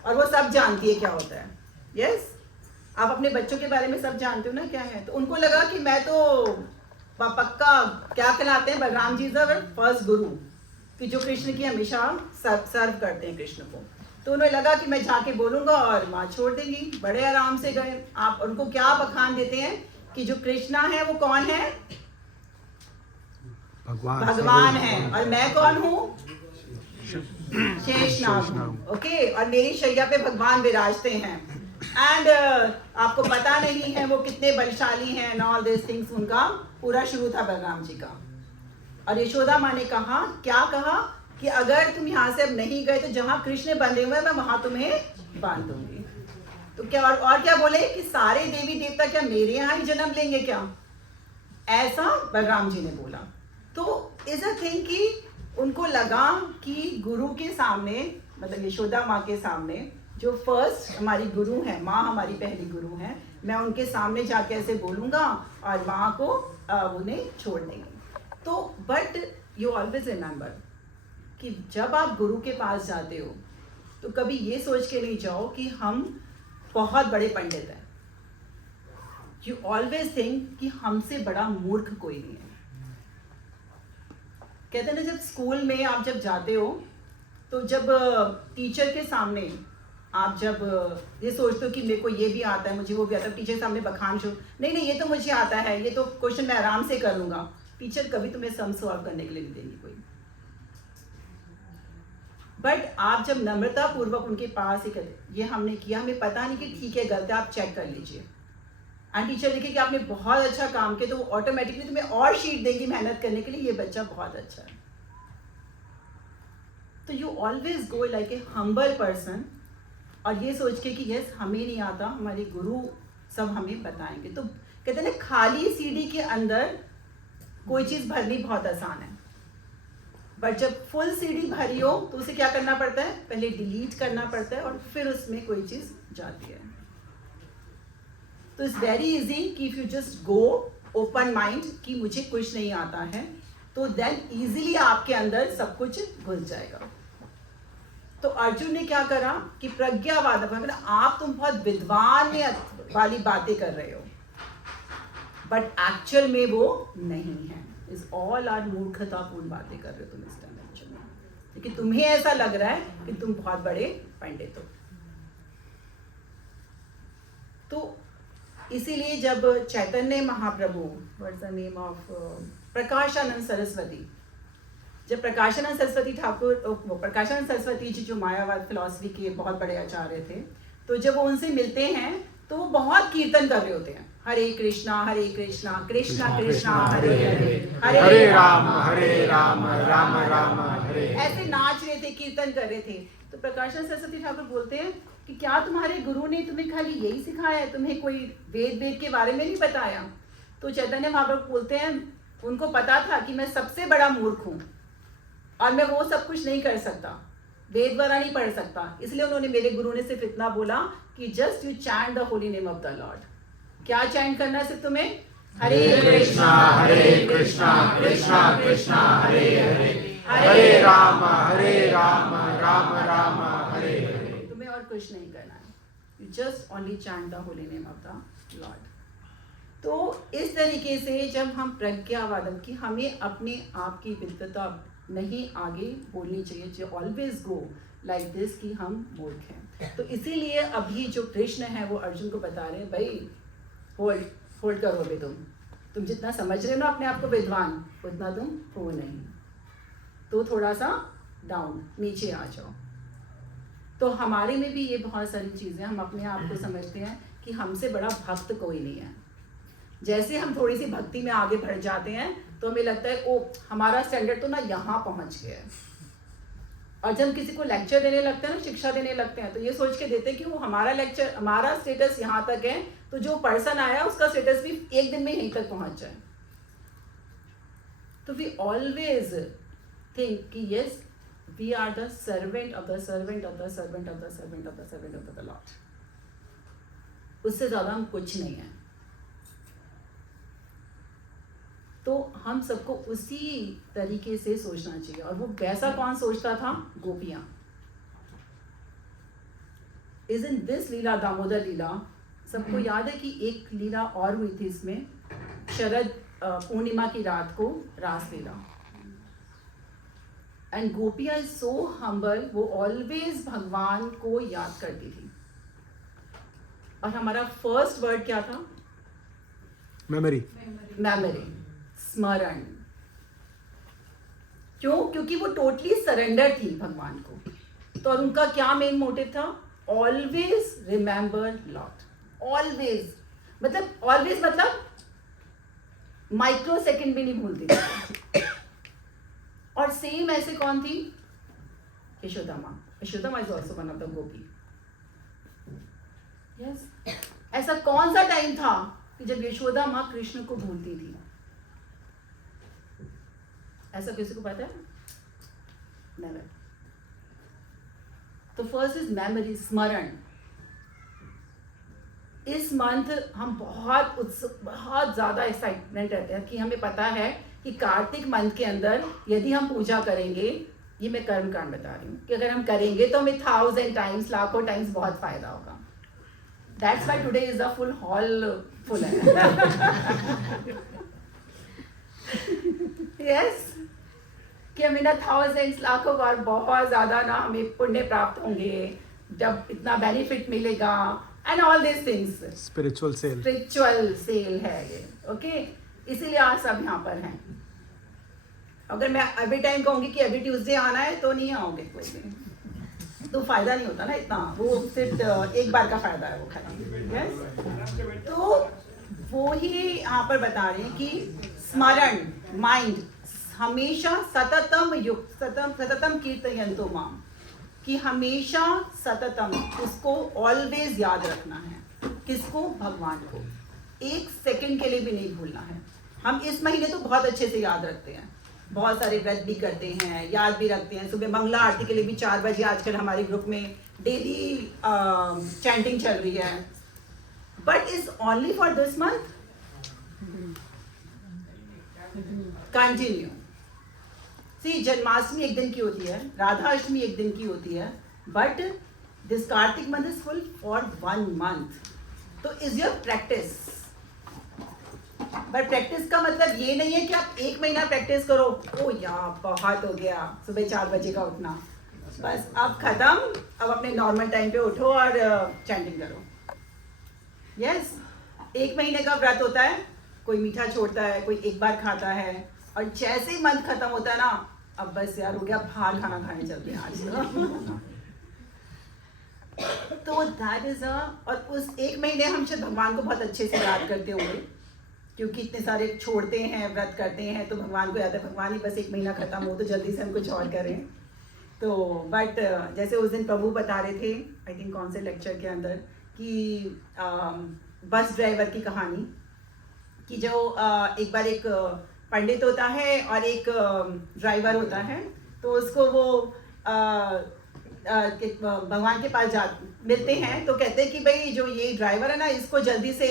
और वो सब जानती है क्या होता है। यस आप अपने बच्चों के बारे में सब जानते हो ना क्या है। तो उनको लगा कि मैं तो पक्का क्या कहलाते हैं, बलराम जी इज फर्स्ट गुरु कि जो कृष्ण की हमेशा सर्व करते हैं कृष्ण को। तो उन्हें लगा कि मैं जाके बोलूंगा और माँ छोड़ देंगी। बड़े आराम से गए। आप उनको क्या बखान देते हैं कि जो कृष्णा है वो कौन है, भगवान है, और मैं कौन हूँ, शेषनाग हूँ। ओके, और मेरी शैया पे भगवान विराजते हैं। एंड आपको पता नहीं है वो कितने बलशाली हैं एंड ऑल दिस थिंग्स। उनका पूरा शुरू था बलराम जी का। और यशोदा माँ ने कहा, क्या कहा कि अगर तुम यहाँ से अब नहीं गए तो जहाँ कृष्ण बंधे हुए मैं वहां तुम्हें बांध दूंगी। तो क्या और क्या बोले कि सारे देवी देवता क्या मेरे यहाँ ही जन्म लेंगे क्या, ऐसा बलराम जी ने बोला। तो इज अ थिंग कि उनको लगा कि गुरु के सामने, मतलब यशोदा माँ के सामने जो फर्स्ट हमारी गुरु है, माँ हमारी पहली गुरु है, मैं उनके सामने जाके ऐसे बोलूंगा और माँ को उन्हें छोड़ देंगे। तो बट यू ऑलवेज रिमेंबर कि जब आप गुरु के पास जाते हो तो कभी ये सोच के नहीं जाओ कि हम बहुत बड़े पंडित हैं। यू ऑलवेज थिंक कि हमसे बड़ा मूर्ख कोई नहीं है। कहते हैं ना, जब स्कूल में आप जब जाते हो तो जब टीचर के सामने आप जब ये सोचते हो कि मेरे को ये भी आता है, मुझे वो भी आता है, टीचर के सामने बखान शुरू, नहीं ये तो मुझे आता है, ये तो क्वेश्चन मैं आराम से कर लूंगा। टीचर कभी तुम्हें सम सॉल्व करने के लिए नहीं देंगी कोई। बट आप जब नम्रता पूर्वक उनके पास ही कहते ये हमने किया, हमें पता नहीं कि ठीक है गलत है, आप चेक कर लीजिए, एंड टीचर देखे कि आपने बहुत अच्छा काम किया तो वो ऑटोमेटिकली तुम्हें और शीट देंगी मेहनत करने के लिए, ये बच्चा बहुत अच्छा है। तो you always go like a humble person, और ये सोच के कि यस हमें नहीं आता, हमारे गुरु सब हमें बताएंगे। तो कहते हैं ना, खाली सीढ़ी के अंदर कोई चीज़ भरनी बहुत आसान है, बट जब फुल सीढ़ी भरी हो तो उसे क्या करना पड़ता है, पहले डिलीट करना पड़ता है और फिर उसमें कोई चीज़ जाती है। तो इट्स वेरी इजी कि if you just go open mind कि मुझे कुछ नहीं आता है, तो देन इजीली आपके अंदर सब कुछ घुस जाएगा। तो अर्जुन ने क्या करा कि प्रज्ञावाद, मतलब आप तुम बहुत विद्वान वाली बातें कर रहे हो, बट एक्चुअल में वो नहीं है। इज ऑल आर मूर्खतापूर्ण बातें कर रहे हो तुम इस टाइम एक्चुअल में, लेकिन तुम्हें ऐसा लग रहा है कि तुम बहुत बड़े पंडित हो। तो इसीलिए जब Chaitanya Mahaprabhu, what's the name of, Prakashananda Saraswati, जब प्रकाशानंद सरस्वती ठाकुर, प्रकाशानंद सरस्वती जी जो मायावाद फिलॉसफी के बहुत बड़े आचार्य थे, तो जब वो उनसे मिलते हैं तो वो बहुत कीर्तन कर रहे होते हैं, हरे कृष्णा कृष्णा कृष्णा हरे हरे हरे राम राम राम हरे। ऐसे नाच रहे थे, कीर्तन कर रहे थे। तो प्रकाशन सरस्वती ठाकुर बोलते हैं कि क्या तुम्हारे गुरु ने तुम्हें खाली यही सिखाया है, तुम्हें कोई वेद के बारे में नहीं बताया? तो चैतन्य महाप्रभु बोलते हैं उनको पता था कि मैं सबसे बड़ा मूर्ख हूँ और मैं वो सब कुछ नहीं कर सकता, वेद द्वारा नहीं पढ़ सकता, इसलिए उन्होंने मेरे गुरु ने सिर्फ इतना बोला कि just you chant the holy name of the Lord. क्या चैंट करना है सिर्फ तुम्हें? हरे कृष्णा कृष्णा कृष्णा हरे हरे हरे राम राम राम हरे हरे। तुम्हें और कुछ नहीं करना है, you just only chant the holy name of the Lord. तो इस तरीके से जब हम प्रज्ञावादन की, हमें अपने आप की विद्वता नहीं आगे बोलनी चाहिए, जो ऑलवेज गो लाइक दिस कि हम मूर्ख हैं। तो इसीलिए अभी जो कृष्ण है वो अर्जुन को बता रहे हैं, भाई होल्ड करो अभी, तुम जितना समझ रहे हो ना अपने आप को विद्वान, उतना तुम हो नहीं, तो थोड़ा सा डाउन नीचे आ जाओ। तो हमारे में भी ये बहुत सारी चीज़ें, हम अपने आप को समझते हैं कि हमसे बड़ा भक्त कोई नहीं है। जैसे हम थोड़ी सी भक्ति में आगे बढ़ जाते हैं तो हमें लगता है ओ हमारा स्टैंडर्ड तो ना यहाँ पहुँच गया है। और जब किसी को लेक्चर देने लगते हैं ना, शिक्षा देने लगते हैं, तो ये सोच के देते हैं कि वो हमारा लेक्चर, हमारा स्टेटस यहाँ तक है, तो जो पर्सन आया उसका स्टेटस भी एक दिन में यहीं तक पहुँच जाए। तो वी ऑलवेज थिंक कि yes we are the servant of the servant of the servant of the servant of the servant of the lord. उससे ज़्यादा हम कुछ नहीं है। तो हम सबको उसी तरीके से सोचना चाहिए। और वो वैसा कौन सोचता था? गोपियां। Isn't this लीला दामोदर लीला? सबको याद है कि एक लीला और हुई थी इसमें, शरद पूर्णिमा की रात को रास लीला। एंड गोपियां इज सो हम्बल, वो ऑलवेज भगवान को याद करती थी। और हमारा फर्स्ट वर्ड क्या था? मेमोरी, स्मरण। क्यों? क्योंकि वो टोटली सरेंडर थी भगवान को। तो और उनका क्या मेन मोटिव था? Always remember Lord. ऑलवेज मतलब माइक्रो सेकेंड भी नहीं भूलती थी। और सेम ऐसे कौन थी? यशोदा माँ। यशोदा माँ is also one of the Gopi. Yes, ऐसा कौन सा टाइम था कि जब यशोदा माँ कृष्ण को भूलती थी? ऐसा किसी को पता है? नेवर। तो फर्स्ट इज मेमोरी, स्मरण। इस मंथ हम बहुत ज्यादा एक्साइटमेंट रहते हैं कि हमें पता है कि कार्तिक मंथ के अंदर यदि हम पूजा करेंगे, ये मैं कर्म कांड बता रही हूँ, कि अगर हम करेंगे तो हमें 1000 टाइम्स, लाखों टाइम्स बहुत फायदा होगा। That's why today is the full hall full है। यस, कि हमें ना 1000 लाखों और बहुत ज्यादा ना हमें पुण्य प्राप्त होंगे, जब इतना बेनिफिट मिलेगा and all this things. Spiritual सेल है ये, ओके। इसीलिए आज सब यहाँ पर हैं। अगर मैं एवरी टाइम कहूँगी कि एवरी ट्यूसडे आना है तो नहीं आओगे कोई भी, तो फायदा नहीं होता ना इतना। वो सिर्फ एक बार का फायदा है वो खत्म। यस, तो वो ही यहाँ पर बता रहे हैं कि स्मरण, माइंड, हमेशा सततम युक्त, सततम कीर्तयन्तो माम, कि हमेशा सततम, उसको ऑलवेज याद रखना है। किसको? भगवान को। एक सेकंड के लिए भी नहीं भूलना है। हम इस महीने तो बहुत अच्छे से याद रखते हैं, बहुत सारे व्रत भी करते हैं, याद भी रखते हैं। सुबह मंगला आरती के लिए भी 4 बजे आजकल हमारे ग्रुप में डेली चैंटिंग चल रही है। But is only for this month? Continue. See, Janmashtami एक दिन की होती है, राधा अष्टमी एक दिन की होती है, but this Kartik month is full for 1 month. तो is your practice. But practice का मतलब ये नहीं है कि आप 1 महीना प्रैक्टिस करो, ओ यार बहुत हो गया सुबह 4 बजे का उठना, बस अब खत्म, अब अपने नॉर्मल टाइम पे उठो और चैंटिंग करो। यस, 1 महीने का व्रत होता है, कोई मीठा छोड़ता है, कोई एक बार खाता है, और जैसे ही मंथ खत्म होता है ना, अब बस यार हो गया, बाहर खाना खाने चलते हैं आज। तो दैट इज और उस एक महीने हम शायद भगवान को बहुत अच्छे से याद करते होंगे, क्योंकि इतने सारे छोड़ते हैं, व्रत करते हैं, तो भगवान को याद है भगवान ही बस एक महीना खत्म हो तो जल्दी से हम कुछ और करें। तो बट जैसे उस दिन प्रभु बता रहे थे, आई थिंक कौन से लेक्चर के अंदर, कि बस ड्राइवर की कहानी, कि जो एक बार एक पंडित होता है और एक ड्राइवर होता है, तो उसको वो भगवान के पास जा मिलते हैं, तो कहते हैं कि भाई जो ये ड्राइवर है ना, इसको जल्दी से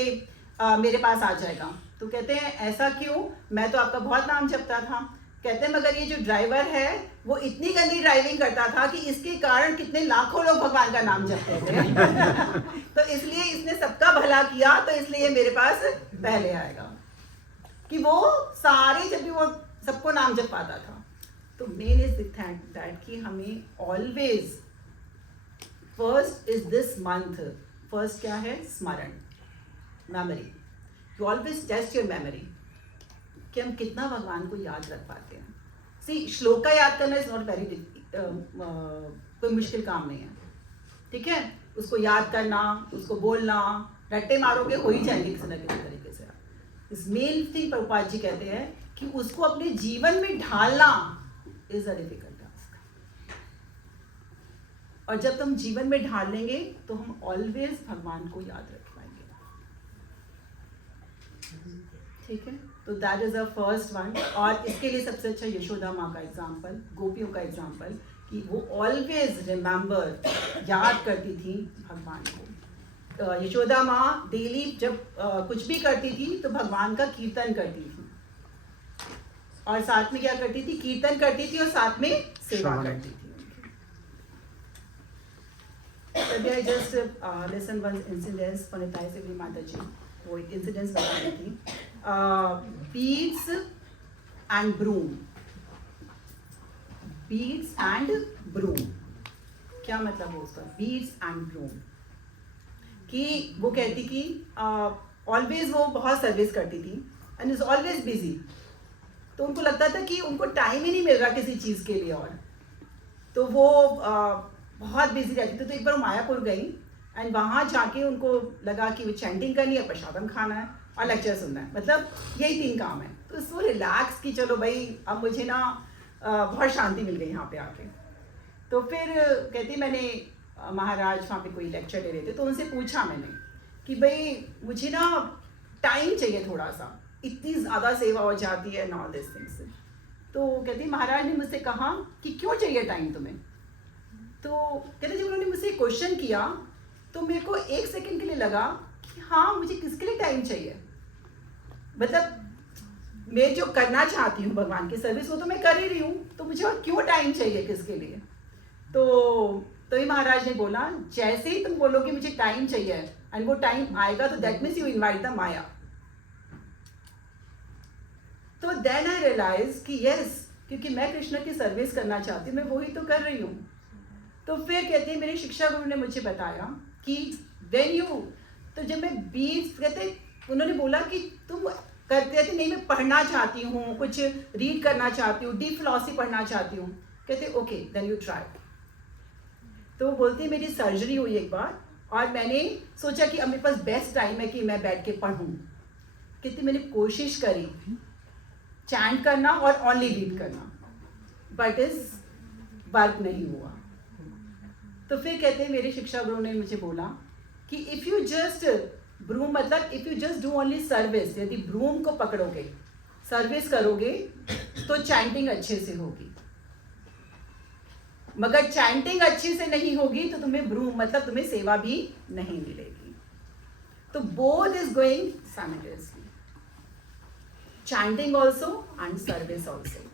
मेरे पास आ जाएगा। तो कहते हैं ऐसा क्यों, मैं तो आपका बहुत नाम जपता था। कहते हैं मगर ये जो ड्राइवर है वो इतनी गंदी ड्राइविंग करता था कि इसके कारण कितने लाखों लोग भगवान का नाम जपते थे तो इसलिए इसने सबका भला किया, तो इसलिए मेरे पास पहले आएगा। कि वो सारे जब भी वो सबको नाम जप पाता था। तो मेन इज दैट कि हमें always first is this month, first क्या है, स्मरण, memory. You always test your memory कि हम कितना भगवान को याद रख पाते हैं। सी श्लोक का याद करना इज नॉट वेरी कोई मुश्किल काम नहीं है, ठीक है। उसको याद करना, उसको बोलना, रट्टे मारोगे हो ही जाएंगे किसी न किसी तरीके से। इस मेन थिंग प्रभुपाद जी कहते हैं कि उसको अपने जीवन में ढालना इज अ डिफिकल्ट टास्क। और जब तुम जीवन में ढाल लेंगे तो हम ऑलवेज भगवान को याद रख पाएंगे, ठीक है। तो that is a first one. और इसके लिए सबसे अच्छा यशोदा माँ का एग्जाम्पल, गोपियों का एग्जाम्पल, कि वो ऑलवेज रिमेंबर, याद करती थी भगवान को। यशोदा माँ डेली जब कुछ भी करती थी तो भगवान का कीर्तन करती थी, और साथ में क्या करती थी, कीर्तन करती थी और साथ में सेवा करती थी। जस्ट लिसन वन इंसिडेंस पंडिताई से भी माता जी वो एक इंसिडेंस बता रही थी। Beads and broom, beads and broom, क्या मतलब है उसका, बीड्स एंड ब्रूम, कि वो कहती कि ऑलवेज वो बहुत सर्विस करती थी एंड इज ऑलवेज बिजी। तो उनको लगता था कि उनको टाइम ही नहीं मिल रहा किसी चीज़ के लिए, और तो वो बहुत बिजी रहती थी। तो एक बार वो मायापुर गई एंड वहाँ जाके उनको लगा कि वो चैंटिंग करनी है, प्रसादम खाना है और लेक्चर सुनना है, मतलब यही 3 काम है। तो इसको रिलैक्स कि चलो भाई अब मुझे ना बहुत शांति मिल गई यहाँ पे आके। तो फिर कहती मैंने महाराज वहाँ पे कोई लेक्चर दे रहे थे, तो उनसे पूछा मैंने कि भाई मुझे ना टाइम चाहिए थोड़ा सा, इतनी ज़्यादा सेवा हो जाती है एंड ऑल दिस थिंग्स। तो कहती महाराज ने मुझसे कहा कि क्यों चाहिए टाइम तुम्हें। तो कहते जब उन्होंने मुझसे क्वेश्चन किया तो मेरे को 1 सेकंड के लिए लगा कि हाँ मुझे किसके लिए टाइम चाहिए, मतलब मैं जो करना चाहती हूँ भगवान की सर्विस वो तो मैं कर ही रही हूँ, तो मुझे और क्यों टाइम चाहिए किसके लिए। तो ही महाराज ने बोला जैसे ही तुम बोलोगे मुझे टाइम चाहिए एंड वो टाइम आएगा तो that means you invite the maya. तो देन आई रियलाइज कि यस, क्योंकि मैं कृष्ण की सर्विस करना चाहती हूँ, मैं वही तो कर रही हूँ। तो फिर कहते हैं मेरे शिक्षा गुरु ने मुझे बताया कि व्हेन यू, तो जब मैं बीच कहते उन्होंने बोला कि तुम करते थे नहीं मैं पढ़ना चाहती हूँ, कुछ रीड करना चाहती हूँ, डीप फिलॉसफी पढ़ना चाहती हूँ। कहते ओके देन यू ट्राई। तो बोलती मेरी सर्जरी हुई एक बार और मैंने सोचा कि अब मेरे पास बेस्ट टाइम है कि मैं बैठ के पढ़ूँ। कहते मैंने कोशिश करी चैंट करना और ओनली रीड करना, बट इज वर्क नहीं हुआ। तो फिर कहते हैं मेरे शिक्षा गुरु ने मुझे बोला कि इफ़ यू जस्ट ब्रूम, मतलब if you just do only service, यदि ब्रूम को पकड़ोगे सर्विस करोगे तो चैंटिंग अच्छे से होगी, मगर चैंटिंग अच्छे से नहीं होगी तो तुम्हें ब्रूम मतलब तुम्हें सेवा भी नहीं मिलेगी। तो both is going simultaneously, chanting also and service also.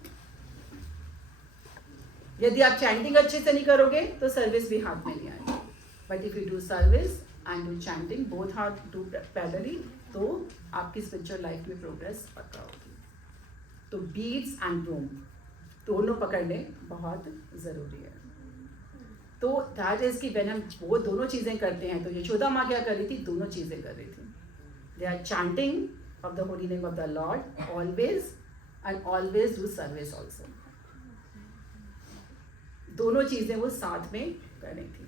यदि आप चैंटिंग अच्छे से नहीं करोगे तो सर्विस भी हाथ में नहीं आएगी, but if you do service and do chanting both हाथ डू पैरेलली, तो आपकी स्पिरिचुअल लाइफ में प्रोग्रेस पक्का होगी। तो बीट्स एंड ब्रूम दोनों पकड़ने बहुत ज़रूरी है। तो दैट इज कि व्हेन हम वो दोनों चीज़ें करते हैं, तो यशोदा माँ क्या कर रही थी, दोनों चीज़ें कर रही थी। They are chanting of the holy name of the lord always and always do service also. दोनों चीज़ें वो साथ में कर रही थी।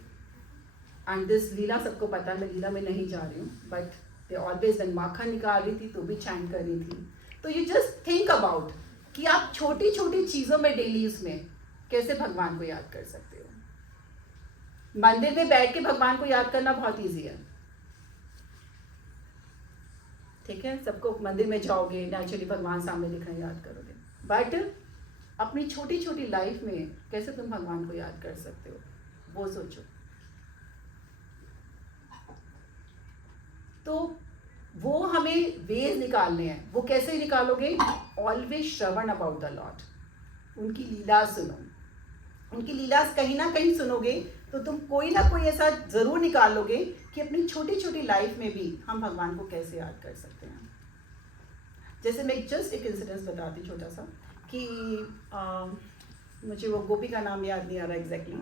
एंड दिस लीला सबको पता है, मैं लीला में नहीं जा रही हूँ, बट दे ऑलवेज व्हेन माखन निकाल रही थी तो भी चैंट कर रही थी. तो यू जस्ट थिंक अबाउट कि आप छोटी छोटी चीज़ों में डेली उसमें कैसे भगवान को याद कर सकते हो. मंदिर में बैठ के भगवान को याद करना बहुत ईजी है, ठीक है, सबको मंदिर में जाओगे नेचुरली भगवान सामने दिख रहे हैं याद करोगे, बट अपनी छोटी छोटी लाइफ में कैसे तुम भगवान को याद कर सकते हो वो सोचो. तो वो हमें वेज निकालने हैं. वो कैसे निकालोगे? Always Shravan about the Lord. उनकी लीला सुनो. उनकी लीला कहीं ना कहीं सुनोगे तो तुम कोई ना कोई ऐसा जरूर निकालोगे कि अपनी छोटी छोटी लाइफ में भी हम भगवान को कैसे याद कर सकते हैं. जैसे मैं जस्ट एक इंसिडेंस बताती छोटा सा कि मुझे वो गोपी का नाम याद नहीं आ रहा एग्जैक्टली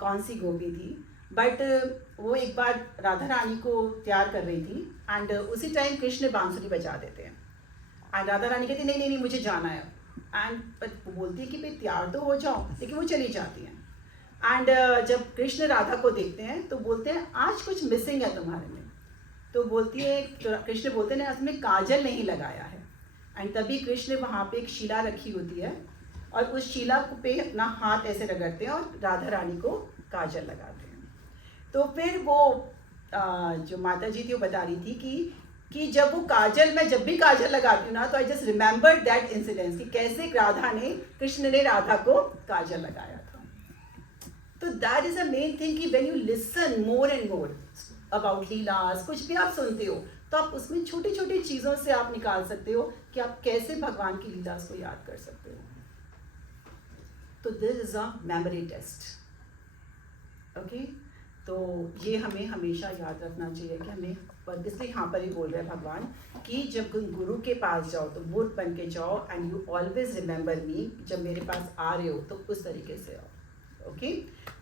कौन सी गोपी थी, बट वो एक बार राधा रानी को तैयार कर रही थी एंड उसी टाइम कृष्ण बांसुरी बजा देते हैं एंड राधा रानी कहती नहीं नहीं नहीं मुझे जाना है एंड वो बोलती है कि भाई तैयार तो हो जाओ, लेकिन वो चली जाती हैं. एंड जब कृष्ण राधा को देखते हैं तो बोलते हैं आज कुछ मिसिंग है तुम्हारे में. तो बोलती है, तो कृष्ण बोलते हैं आज में काजल नहीं लगाया है. एंड तभी कृष्ण वहाँ पे एक शिला रखी होती है और उस शिला पे अपना हाथ ऐसे रगड़ते हैं और राधा रानी को काजल लगाते हैं. तो फिर वो जो माता जी थी वो बता रही थी कि जब वो काजल, मैं जब भी काजल लगाती हूँ ना तो आई जस्ट रिमेंबर दैट इंसिडेंस कि कैसे कृष्ण ने राधा को काजल लगाया था. तो that is a main thing कि when you listen more and more about lilas, कुछ भी आप सुनते हो तो आप उसमें छोटी छोटी चीज़ों से आप निकाल सकते हो कि आप कैसे भगवान की लीलास को याद कर सकते हो. तो this is a memory test. Okay, तो ये हमें हमेशा याद रखना चाहिए कि हमें, इसलिए यहाँ पर ही बोल रहे हैं भगवान कि जब गुरु के पास जाओ तो मूर्ख बन के जाओ एंड यू ऑलवेज रिमेंबर मी. जब मेरे पास आ रहे हो तो उस तरीके से आओ. ओके,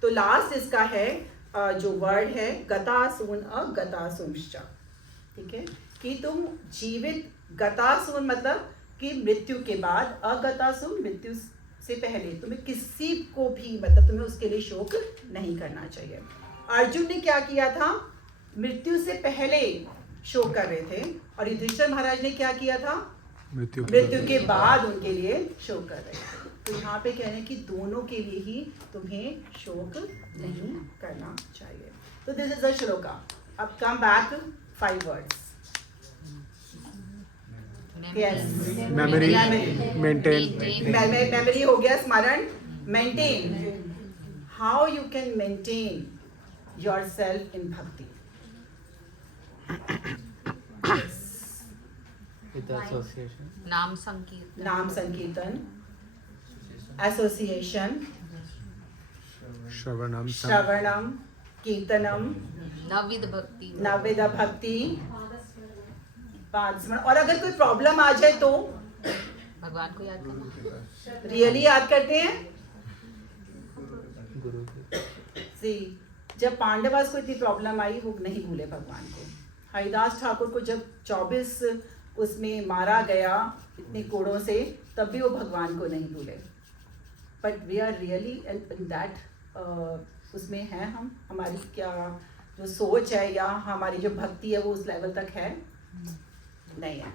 तो लास्ट इसका है जो वर्ड है गतासून अगतासूंश्च. ठीक है, कि तुम जीवित, गतासून मतलब कि मृत्यु के बाद, अगतासून मृत्यु से पहले तुम्हें किसी को भी, मतलब तुम्हें उसके लिए शोक नहीं करना चाहिए. अर्जुन ने क्या किया था? मृत्यु से पहले शोक कर रहे थे और युधिष्ठिर महाराज ने क्या किया था? मृत्यु के बाद उनके लिए शोक कर रहे थे. तो यहाँ पे कह रहे हैं कि दोनों के लिए ही तुम्हें शोक नहीं करना चाहिए. तो दिस इज द श्लोका. अब come back 5 words. Yes, memory, maintain. Memory हो गया, स्मरण. Maintain, how you can maintain yourself in bhakti. With association. नाम संकीर्तन. नाम संकीर्तन, एसोसिएशन, श्रवणम, श्रवणम, कीर्तनम, नवविध भक्ति. नवविध भक्ति, पाद स्मरण. और अगर कोई प्रॉब्लम आ जाए तो भगवान को याद करना. रियली याद करते हैं. गुरु सी, जब पांडवास को इतनी प्रॉब्लम आई वो नहीं भूले भगवान को. हरिदास ठाकुर को जब 24 उसमें मारा गया इतने कोड़ों से, तब भी वो भगवान को नहीं भूले. But we are really in that, उसमें हैं हम, हमारी क्या जो सोच है या हमारी जो भक्ति है वो उस लेवल तक है नहीं है.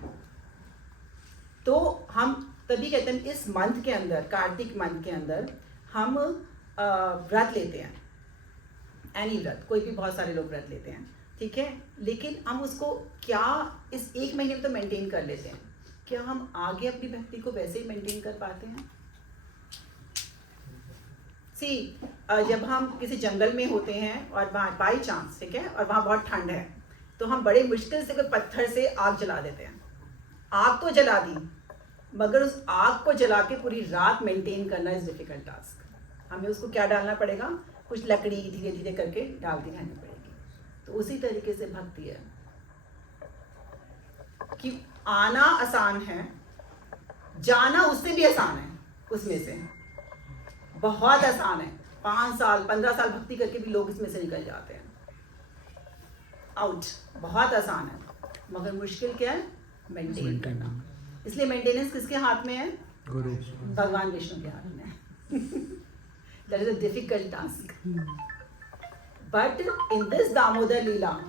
तो हम तभी कहते हैं इस मंथ के अंदर, कार्तिक मंथ के अंदर हम व्रत लेते हैं. एनी व्रत, कोई भी, बहुत सारे लोग व्रत लेते हैं, ठीक है, लेकिन हम उसको क्या इस 1 महीने में तो मेंटेन कर लेते हैं, क्या हम आगे अपनी भक्ति को वैसे ही मेंटेन कर पाते हैं? सी, जब हम किसी जंगल में होते हैं और वहाँ बाई चांस, ठीक है, और वहाँ बहुत ठंड है, तो हम बड़े मुश्किल से कोई पत्थर से आग जला देते हैं. आग तो जला दी, मगर उस आग को जला के पूरी रात मेंटेन करना इज डिफिकल्ट टास्क. हमें उसको क्या डालना पड़ेगा? कुछ लकड़ी धीरे धीरे करके डालती रहनी पड़ेगी. तो उसी तरीके से भक्ति है कि आना आसान है, जाना उससे भी आसान है. उसमें से बहुत आसान है. 5 साल 15 साल भक्ति करके भी लोग इसमें से निकल जाते हैं आउट. बहुत आसान है, मगर मुश्किल क्या है? मेंटेन करना. इसलिए मेंटेनेंस किसके हाथ में है? गुरु, भगवान विष्णु के हाथ में. That is a difficult task. But in this Damodar Lila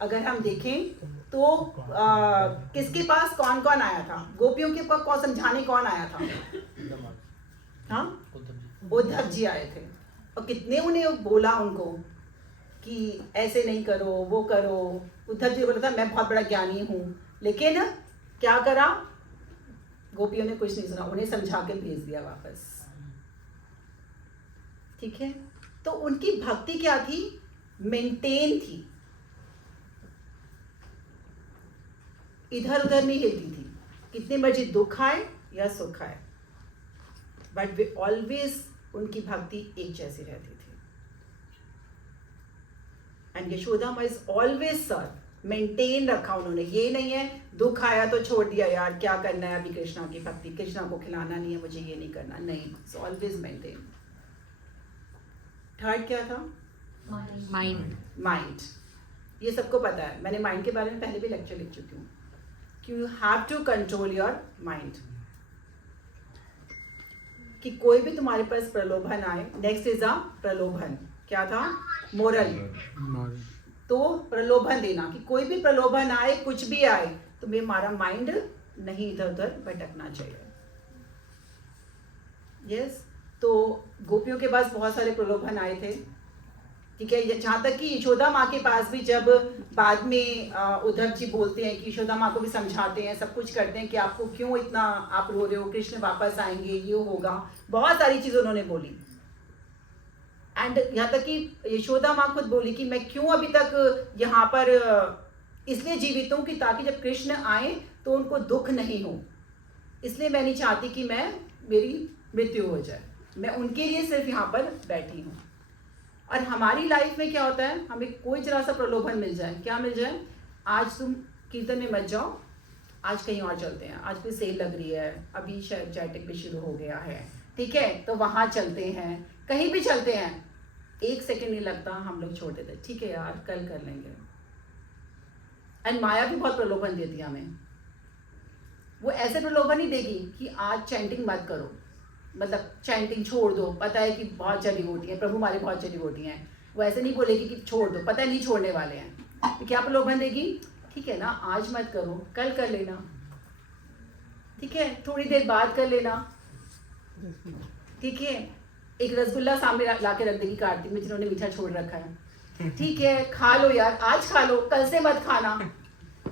अगर हम देखें तो किसके पास कौन कौन आया था? गोपियों के पास कौन समझाने कौन आया था? हाँ, उद्धव जी आए थे। और कितने उन्हें बोला उनको कि ऐसे नहीं करो, वो करो। उद्धव जी बोला था मैं बहुत बड़ा ज्ञानी हूँ, लेकिन क्या करा? गोपियों ने कुछ नहीं सुना, उन्हें समझा के भेज दिया वापस। ठीक है, तो उनकी भक्ति क्या थी? मेंटेन थी, इधर उधर नहीं हिलती थी, कितने मर्जी दुख आए या सुख आए, बट वे ऑलवेज उनकी भक्ति एक जैसी रहती थी। एंड यशोदा माँ इज ऑलवेज सर्व, मेंटेन रखा उन्होंने। ये नहीं है दुख आया तो छोड़ दिया, यार क्या करना है अभी कृष्णा की भक्ति, कृष्णा को खिलाना नहीं है, मुझे ये नहीं करना, नहीं, इट्स ऑलवेज मेंटेन। थर्ड क्या था? माइंड। माइंड, ये सबको पता है, मैंने माइंड के बारे में पहले भी लेक्चर लिख चुकी हूँ कि you have to control your mind, कि कोई भी तुम्हारे पास प्रलोभन आए। नेक्स्ट इज अ प्रलोभन, क्या था? मोरल। तो प्रलोभन देना, कि कोई भी प्रलोभन आए, कुछ भी आए, तुम्हें हमारा माइंड नहीं इधर उधर भटकना चाहिए। यस, तो गोपियों के पास बहुत सारे प्रलोभन आए थे। ठीक है, जहाँ तक कि यशोदा माँ के पास भी जब बाद में उद्धव जी बोलते हैं कि यशोदा माँ को भी समझाते हैं, सब कुछ करते हैं कि आपको क्यों इतना आप रो रहे हो, कृष्ण वापस आएंगे, ये होगा, बहुत सारी चीज़ उन्होंने बोली। एंड यहाँ तक कि यशोदा माँ खुद बोली कि मैं क्यों अभी तक यहाँ पर इसलिए जीवित हूँ कि ताकि जब कृष्ण आए तो उनको दुख नहीं हो, इसलिए मैं नहीं चाहती कि मेरी मृत्यु हो जाए, मैं उनके लिए सिर्फ यहाँ पर बैठी हूँ। और हमारी लाइफ में क्या होता है, हमें कोई जरा सा प्रलोभन मिल जाए, क्या मिल जाए? आज तुम कीर्तन में मत जाओ, आज कहीं और चलते हैं, आज कोई सेल लग रही है, अभी शायद जैटिक भी शुरू हो गया है, ठीक है, तो वहाँ चलते हैं, कहीं भी चलते हैं, एक सेकंड नहीं लगता हम लोग छोड़ देते, ठीक है यार कल कर लेंगे। एंड माया भी बहुत प्रलोभन देती है हमें। वो ऐसे प्रलोभन ही देगी कि आज चैंटिंग मत करो, मतलब चैंटिंग छोड़ दो, पता है कि बहुत जड़ी बूटी है, प्रभु हमारे बहुत जड़ी बूटी हैं। वो ऐसे नहीं बोलेगी कि छोड़ दो, पता है नहीं छोड़ने वाले हैं, तो क्या प्रलोभन देगी? ठीक है ना, आज मत करो, कल कर लेना, ठीक है, थोड़ी देर बाद कर लेना, ठीक है। एक रसगुल्ला सामने ला के रख देगी कार्तिक में जिन्होंने मीठा छोड़ रखा है, ठीक है, खा लो यार, आज खा लो, कल से मत खाना।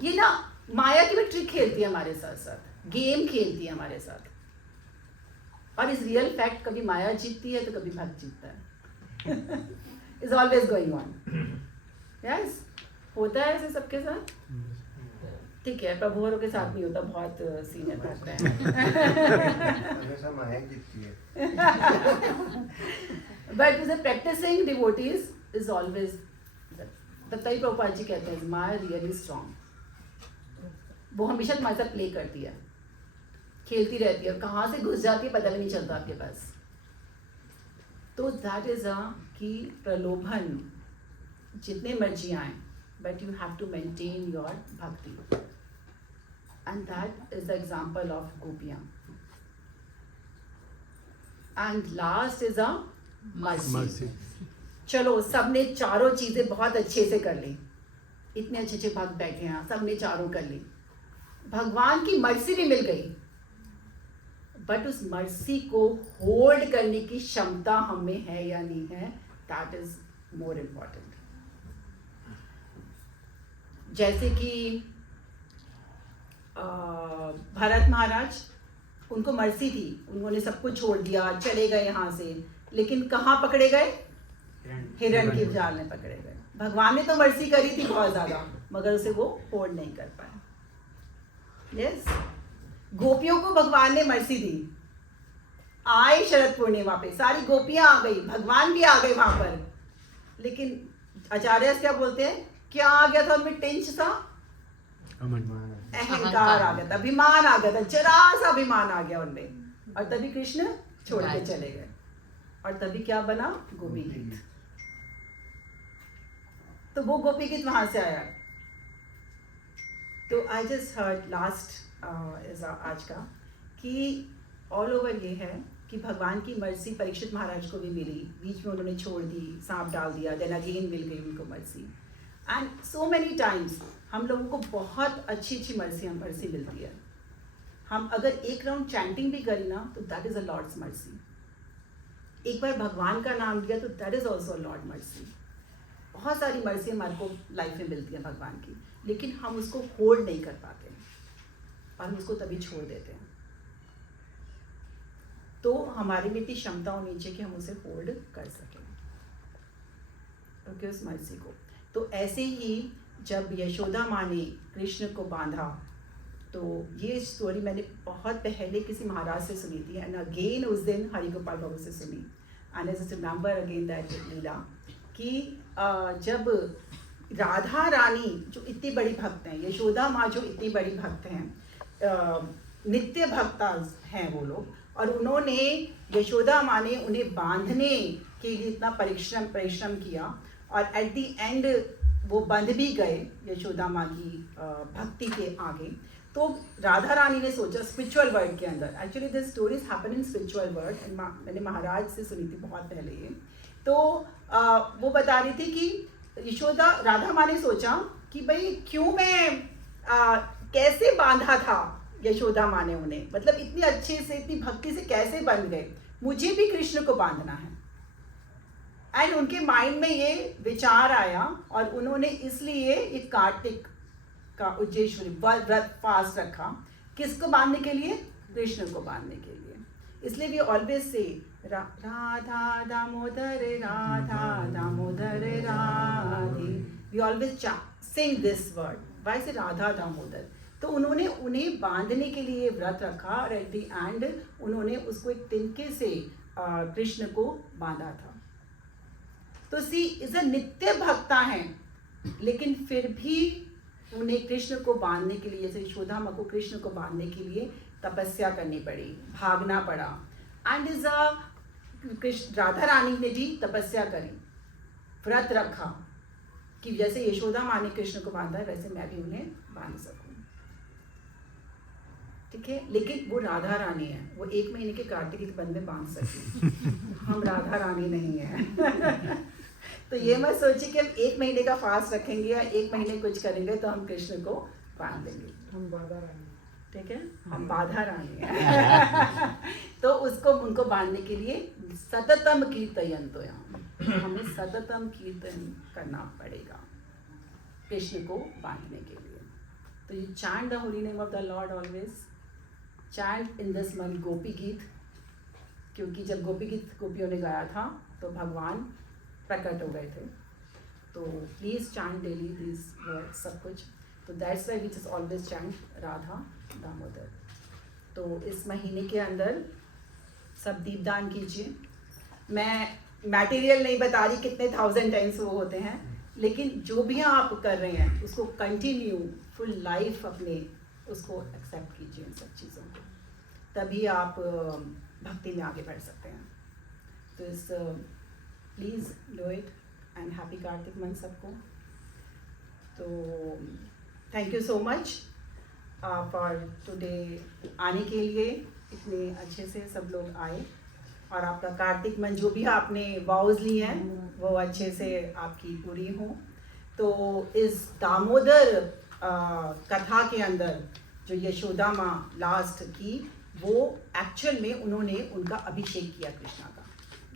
ये ना माया की भी ट्रिक खेलती है हमारे साथ साथ, गेम खेलती है हमारे साथ। और इस रियल फैक्ट, कभी माया जीतती है तो कभी भक्त जीतता है। Is always going on. Yes, होता है ऐसे सबके साथ, ठीक है, प्रभु औरों के साथ नहीं होता, बहुत सीनियर भक्त हैं। हमेशा माया जीतती है। But with practicing devotees is always, तत्ताई प्रभुपाद जी कहते हैं माया रियली स्ट्रॉन्ग, वो हमेशा तुम्हारे साथ प्ले करती है, खेलती रहती है, और कहाँ से घुस जाती है पता भी नहीं चलता आपके पास। तो दैट इज अ कि प्रलोभन जितने मर्जी आए, but you have to maintain your bhakti, and that is the example of गोपियां। And last is a mercy. चलो, सबने चारों चीजें बहुत अच्छे से कर ली, इतने अच्छे अच्छे भक्त बैठे हैं, सबने चारों कर ली, भगवान की मर्सी भी मिल गई, बट उस मर्सी को होल्ड करने की क्षमता हमें है या नहीं है, दैट इज मोर इम्पॉर्टेंट। जैसे कि भरत महाराज, उनको मर्सी थी, उन्होंने सब कुछ छोड़ दिया, चले गए यहाँ से, लेकिन कहाँ पकड़े गए? हिरण की जाल में पकड़े गए। भगवान ने तो मर्सी करी थी बहुत ज्यादा, मगर उसे वो होल्ड नहीं कर पाए। यस, गोपियों को भगवान ने मर्सी दी, आए शरद पूर्णिमा पे, सारी गोपियां आ गई, भगवान भी आ गए वहां पर, लेकिन आचार्य क्या बोलते हैं, क्या आ गया था उनमें? टिंच सा अहंकार आ गया था, अभिमान आ गया था, जरा सा अभिमान आ गया उनमें, और तभी कृष्ण छोड़ के चले गए, और तभी क्या बना? गोपी गीत। तो वो गोपी गीत वहां से आया। तो I just heard last is आज का कि ऑल ओवर ये है कि भगवान की मर्जी परीक्षित महाराज को भी मिली, बीच में उन्होंने छोड़ दी, सांप डाल दिया, देन अगेन मिल गई उनको मर्जी। एंड सो मैनी टाइम्स हम लोगों को बहुत अच्छी अच्छी मर्जी मिलती है। हम अगर एक राउंड चैंटिंग भी करें ना तो दैट इज़ अ लॉर्ड्स मर्जी। एक बार भगवान का नाम लिया तो that is also a Lord मर्जी। बहुत सारी मर्जी हमारे को लाइफ में मिलती है भगवान की, लेकिन हम उसको होल्ड नहीं कर पाते और हम उसको तभी छोड़ देते हैं। तो हमारे में इतनी क्षमता होनी चाहिए कि हम उसे होल्ड कर सकें, ओके, उस मर्जी को। तो ऐसे ही जब यशोदा माँ ने कृष्ण को बांधा, तो ये स्टोरी मैंने बहुत पहले किसी महाराज से सुनी थी, एंड अगेन उस दिन हरि गोपाल बाबू से सुनी, and I just remember again that lila कि जब राधा रानी जो इतनी बड़ी भक्त हैं, यशोदा माँ जो इतनी बड़ी भक्त हैं, नित्य भक्ता हैं वो लोग, और उन्होंने यशोदा माँ ने उन्हें बांधने के लिए इतना परिश्रम किया, और एट द एंड वो बंध भी गए यशोदा माँ की भक्ति के आगे। तो राधा रानी ने सोचा स्पिरिचुअल वर्ल्ड के अंदर, actually this stories happen in spiritual world, and मैंने महाराज से सुनी थी बहुत पहले ये। तो वो बता रही थी कि यशोदा राधा माँ ने सोचा कि भाई क्यों मैं कैसे बांधा था यशोदा माँ ने उन्हें, मतलब इतनी अच्छे से इतनी भक्ति से कैसे बंध गए, मुझे भी कृष्ण को बांधना है। एंड उनके माइंड में ये विचार आया, और उन्होंने इसलिए एक कार्तिक का उज्जेश्वरी व्रत फास्ट रखा, किसको बांधने के लिए, कृष्ण को बांधने के लिए। इसलिए we always say Radha Damodar Radhe, we always sing this word, why say Radha Damodar. तो उन्होंने उन्हें बांधने के लिए व्रत रखा, और एट द एंड उन्होंने उसको एक तिनके से कृष्ण को बांधा था। तो सी इज अ नित्य भक्ता हैं, लेकिन फिर भी उन्हें कृष्ण को बांधने के लिए, जैसे यशोदा माँ को कृष्ण को बांधने के लिए तपस्या करनी पड़ी, भागना पड़ा। एंड इज राधा रानी ने भी तपस्या करी, व्रत रखा कि जैसे यशोदा माँ ने कृष्ण को बांधा है वैसे मैं भी उन्हें बांध सकूं, ठीक है। लेकिन वो राधा रानी है, वो 1 महीने के कार्तिक के बंद में बांध सकती हम राधा रानी नहीं है तो ये मत सोचिए कि हम 1 महीने का फास्ट रखेंगे या 1 महीने कुछ करेंगे तो हम कृष्ण को बांध देंगे, हम बाधा रानी, ठीक है, हम बाधा रानी है तो उसको उनको बांधने के लिए सततम कीर्तयन्तु, हमें सततम कीर्तन करना पड़ेगा कृष्ण को बांधने के लिए। तो you chant the holy name of the lord always, chant in this month Gopi Geet, क्योंकि जब गोपी गीत गोपियों ने गाया था तो भगवान प्रकट हो गए थे। तो please chant daily this words, सब कुछ। तो that's why we just always chant Radha Damodar. तो इस महीने के अंदर सब दीपदान कीजिए। मैं मटेरियल नहीं बता रही कितने 1000 टाइम्स वो होते हैं, लेकिन जो भी आप कर रहे हैं उसको कंटिन्यू फुल लाइफ अपने उसको एक्सेप्ट कीजिए, इन सब चीज़ों को, तभी आप भक्ति में आगे बढ़ सकते हैं। तो इस please do it, and happy Kartik month सबको। तो thank you so much for today, आने के लिए इतने अच्छे से सब लोग आए, और आपका कार्तिक मंथ जो भी आपने वाउज ली हैं वो अच्छे से आपकी पूरी हो। तो इस दामोदर कथा के अंदर जो यशोदा माँ लास्ट की, वो एक्चुअल में उन्होंने उनका अभिषेक किया कृष्णा का।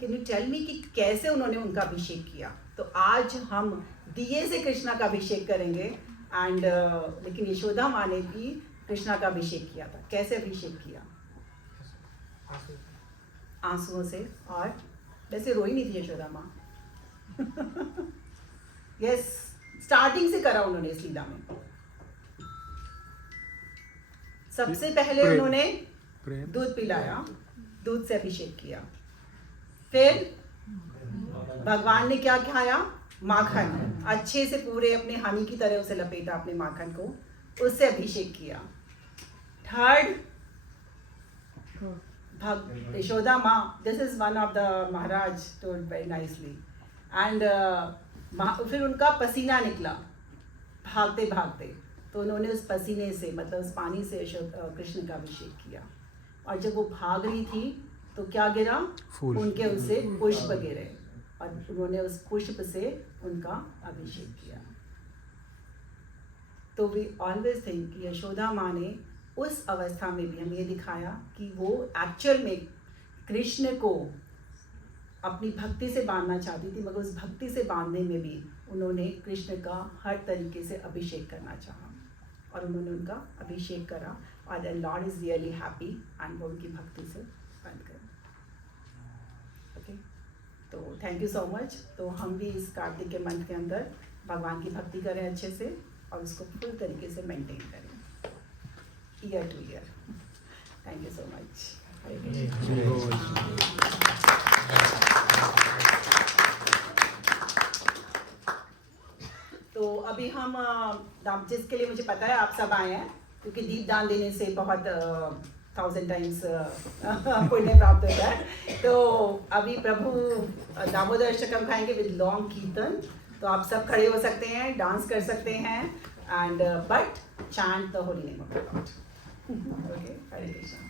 कैन यू टेल मी कि कैसे उन्होंने उनका अभिषेक किया? तो आज हम दिए से कृष्णा का अभिषेक करेंगे, एंड लेकिन यशोदा माँ ने भी कृष्णा का अभिषेक किया था। कैसे अभिषेक किया? आंसुओं से, और वैसे रोई नहीं थी यशोदा माँ यस, स्टार्टिंग से करा उन्होंने इस लीला में। सबसे पहले प्रेम। उन्होंने दूध पिलाया, दूध से अभिषेक किया। फिर भगवान ने क्या खाया? माखन, अच्छे से पूरे अपने हनी की तरह उसे लपेटा अपने माखन को, उससे अभिषेक किया। थर्ड, यशोदा माँ, this is one of the Maharaj told very nicely, and फिर उनका पसीना निकला भागते भागते, तो उन्होंने उस पसीने से, मतलब उस पानी से कृष्ण का अभिषेक किया। और जब वो भाग रही थी तो क्या गिरा? फूल। उनके उससे पुष्प गिरे और उन्होंने उस पुष्प से उनका अभिषेक किया। तो वी ऑलवेज थिंक कि यशोदा माँ ने उस अवस्था में भी हमें ये दिखाया कि वो एक्चुअल में कृष्ण को अपनी भक्ति से बांधना चाहती थी, मगर उस भक्ति से बांधने में भी उन्होंने कृष्ण का हर तरीके से अभिषेक करना चाहा और उन्होंने उनका अभिषेक करा और the Lord is really happy and वो उनकी भक्ति से बंद कर। ओके, तो थैंक यू सो मच। तो हम भी इस कार्तिक के मंथ के अंदर भगवान की भक्ति करें अच्छे से और उसको फुल तरीके से मेंटेन करें year to year. Thank you so much. Hare Krishna. तो अभी हम जिसके लिए मुझे पता है आप सब आए हैं, क्योंकि दीप दान देने से बहुत 1000 टाइम्स पुण्य प्राप्त होता है। तो अभी प्रभु दामोदर अष्टकम खाएंगे विद लॉन्ग कीर्तन। तो आप सब खड़े हो सकते हैं, डांस कर सकते हैं and but chant the holy name of the Lord. Okay, Hare Krishna.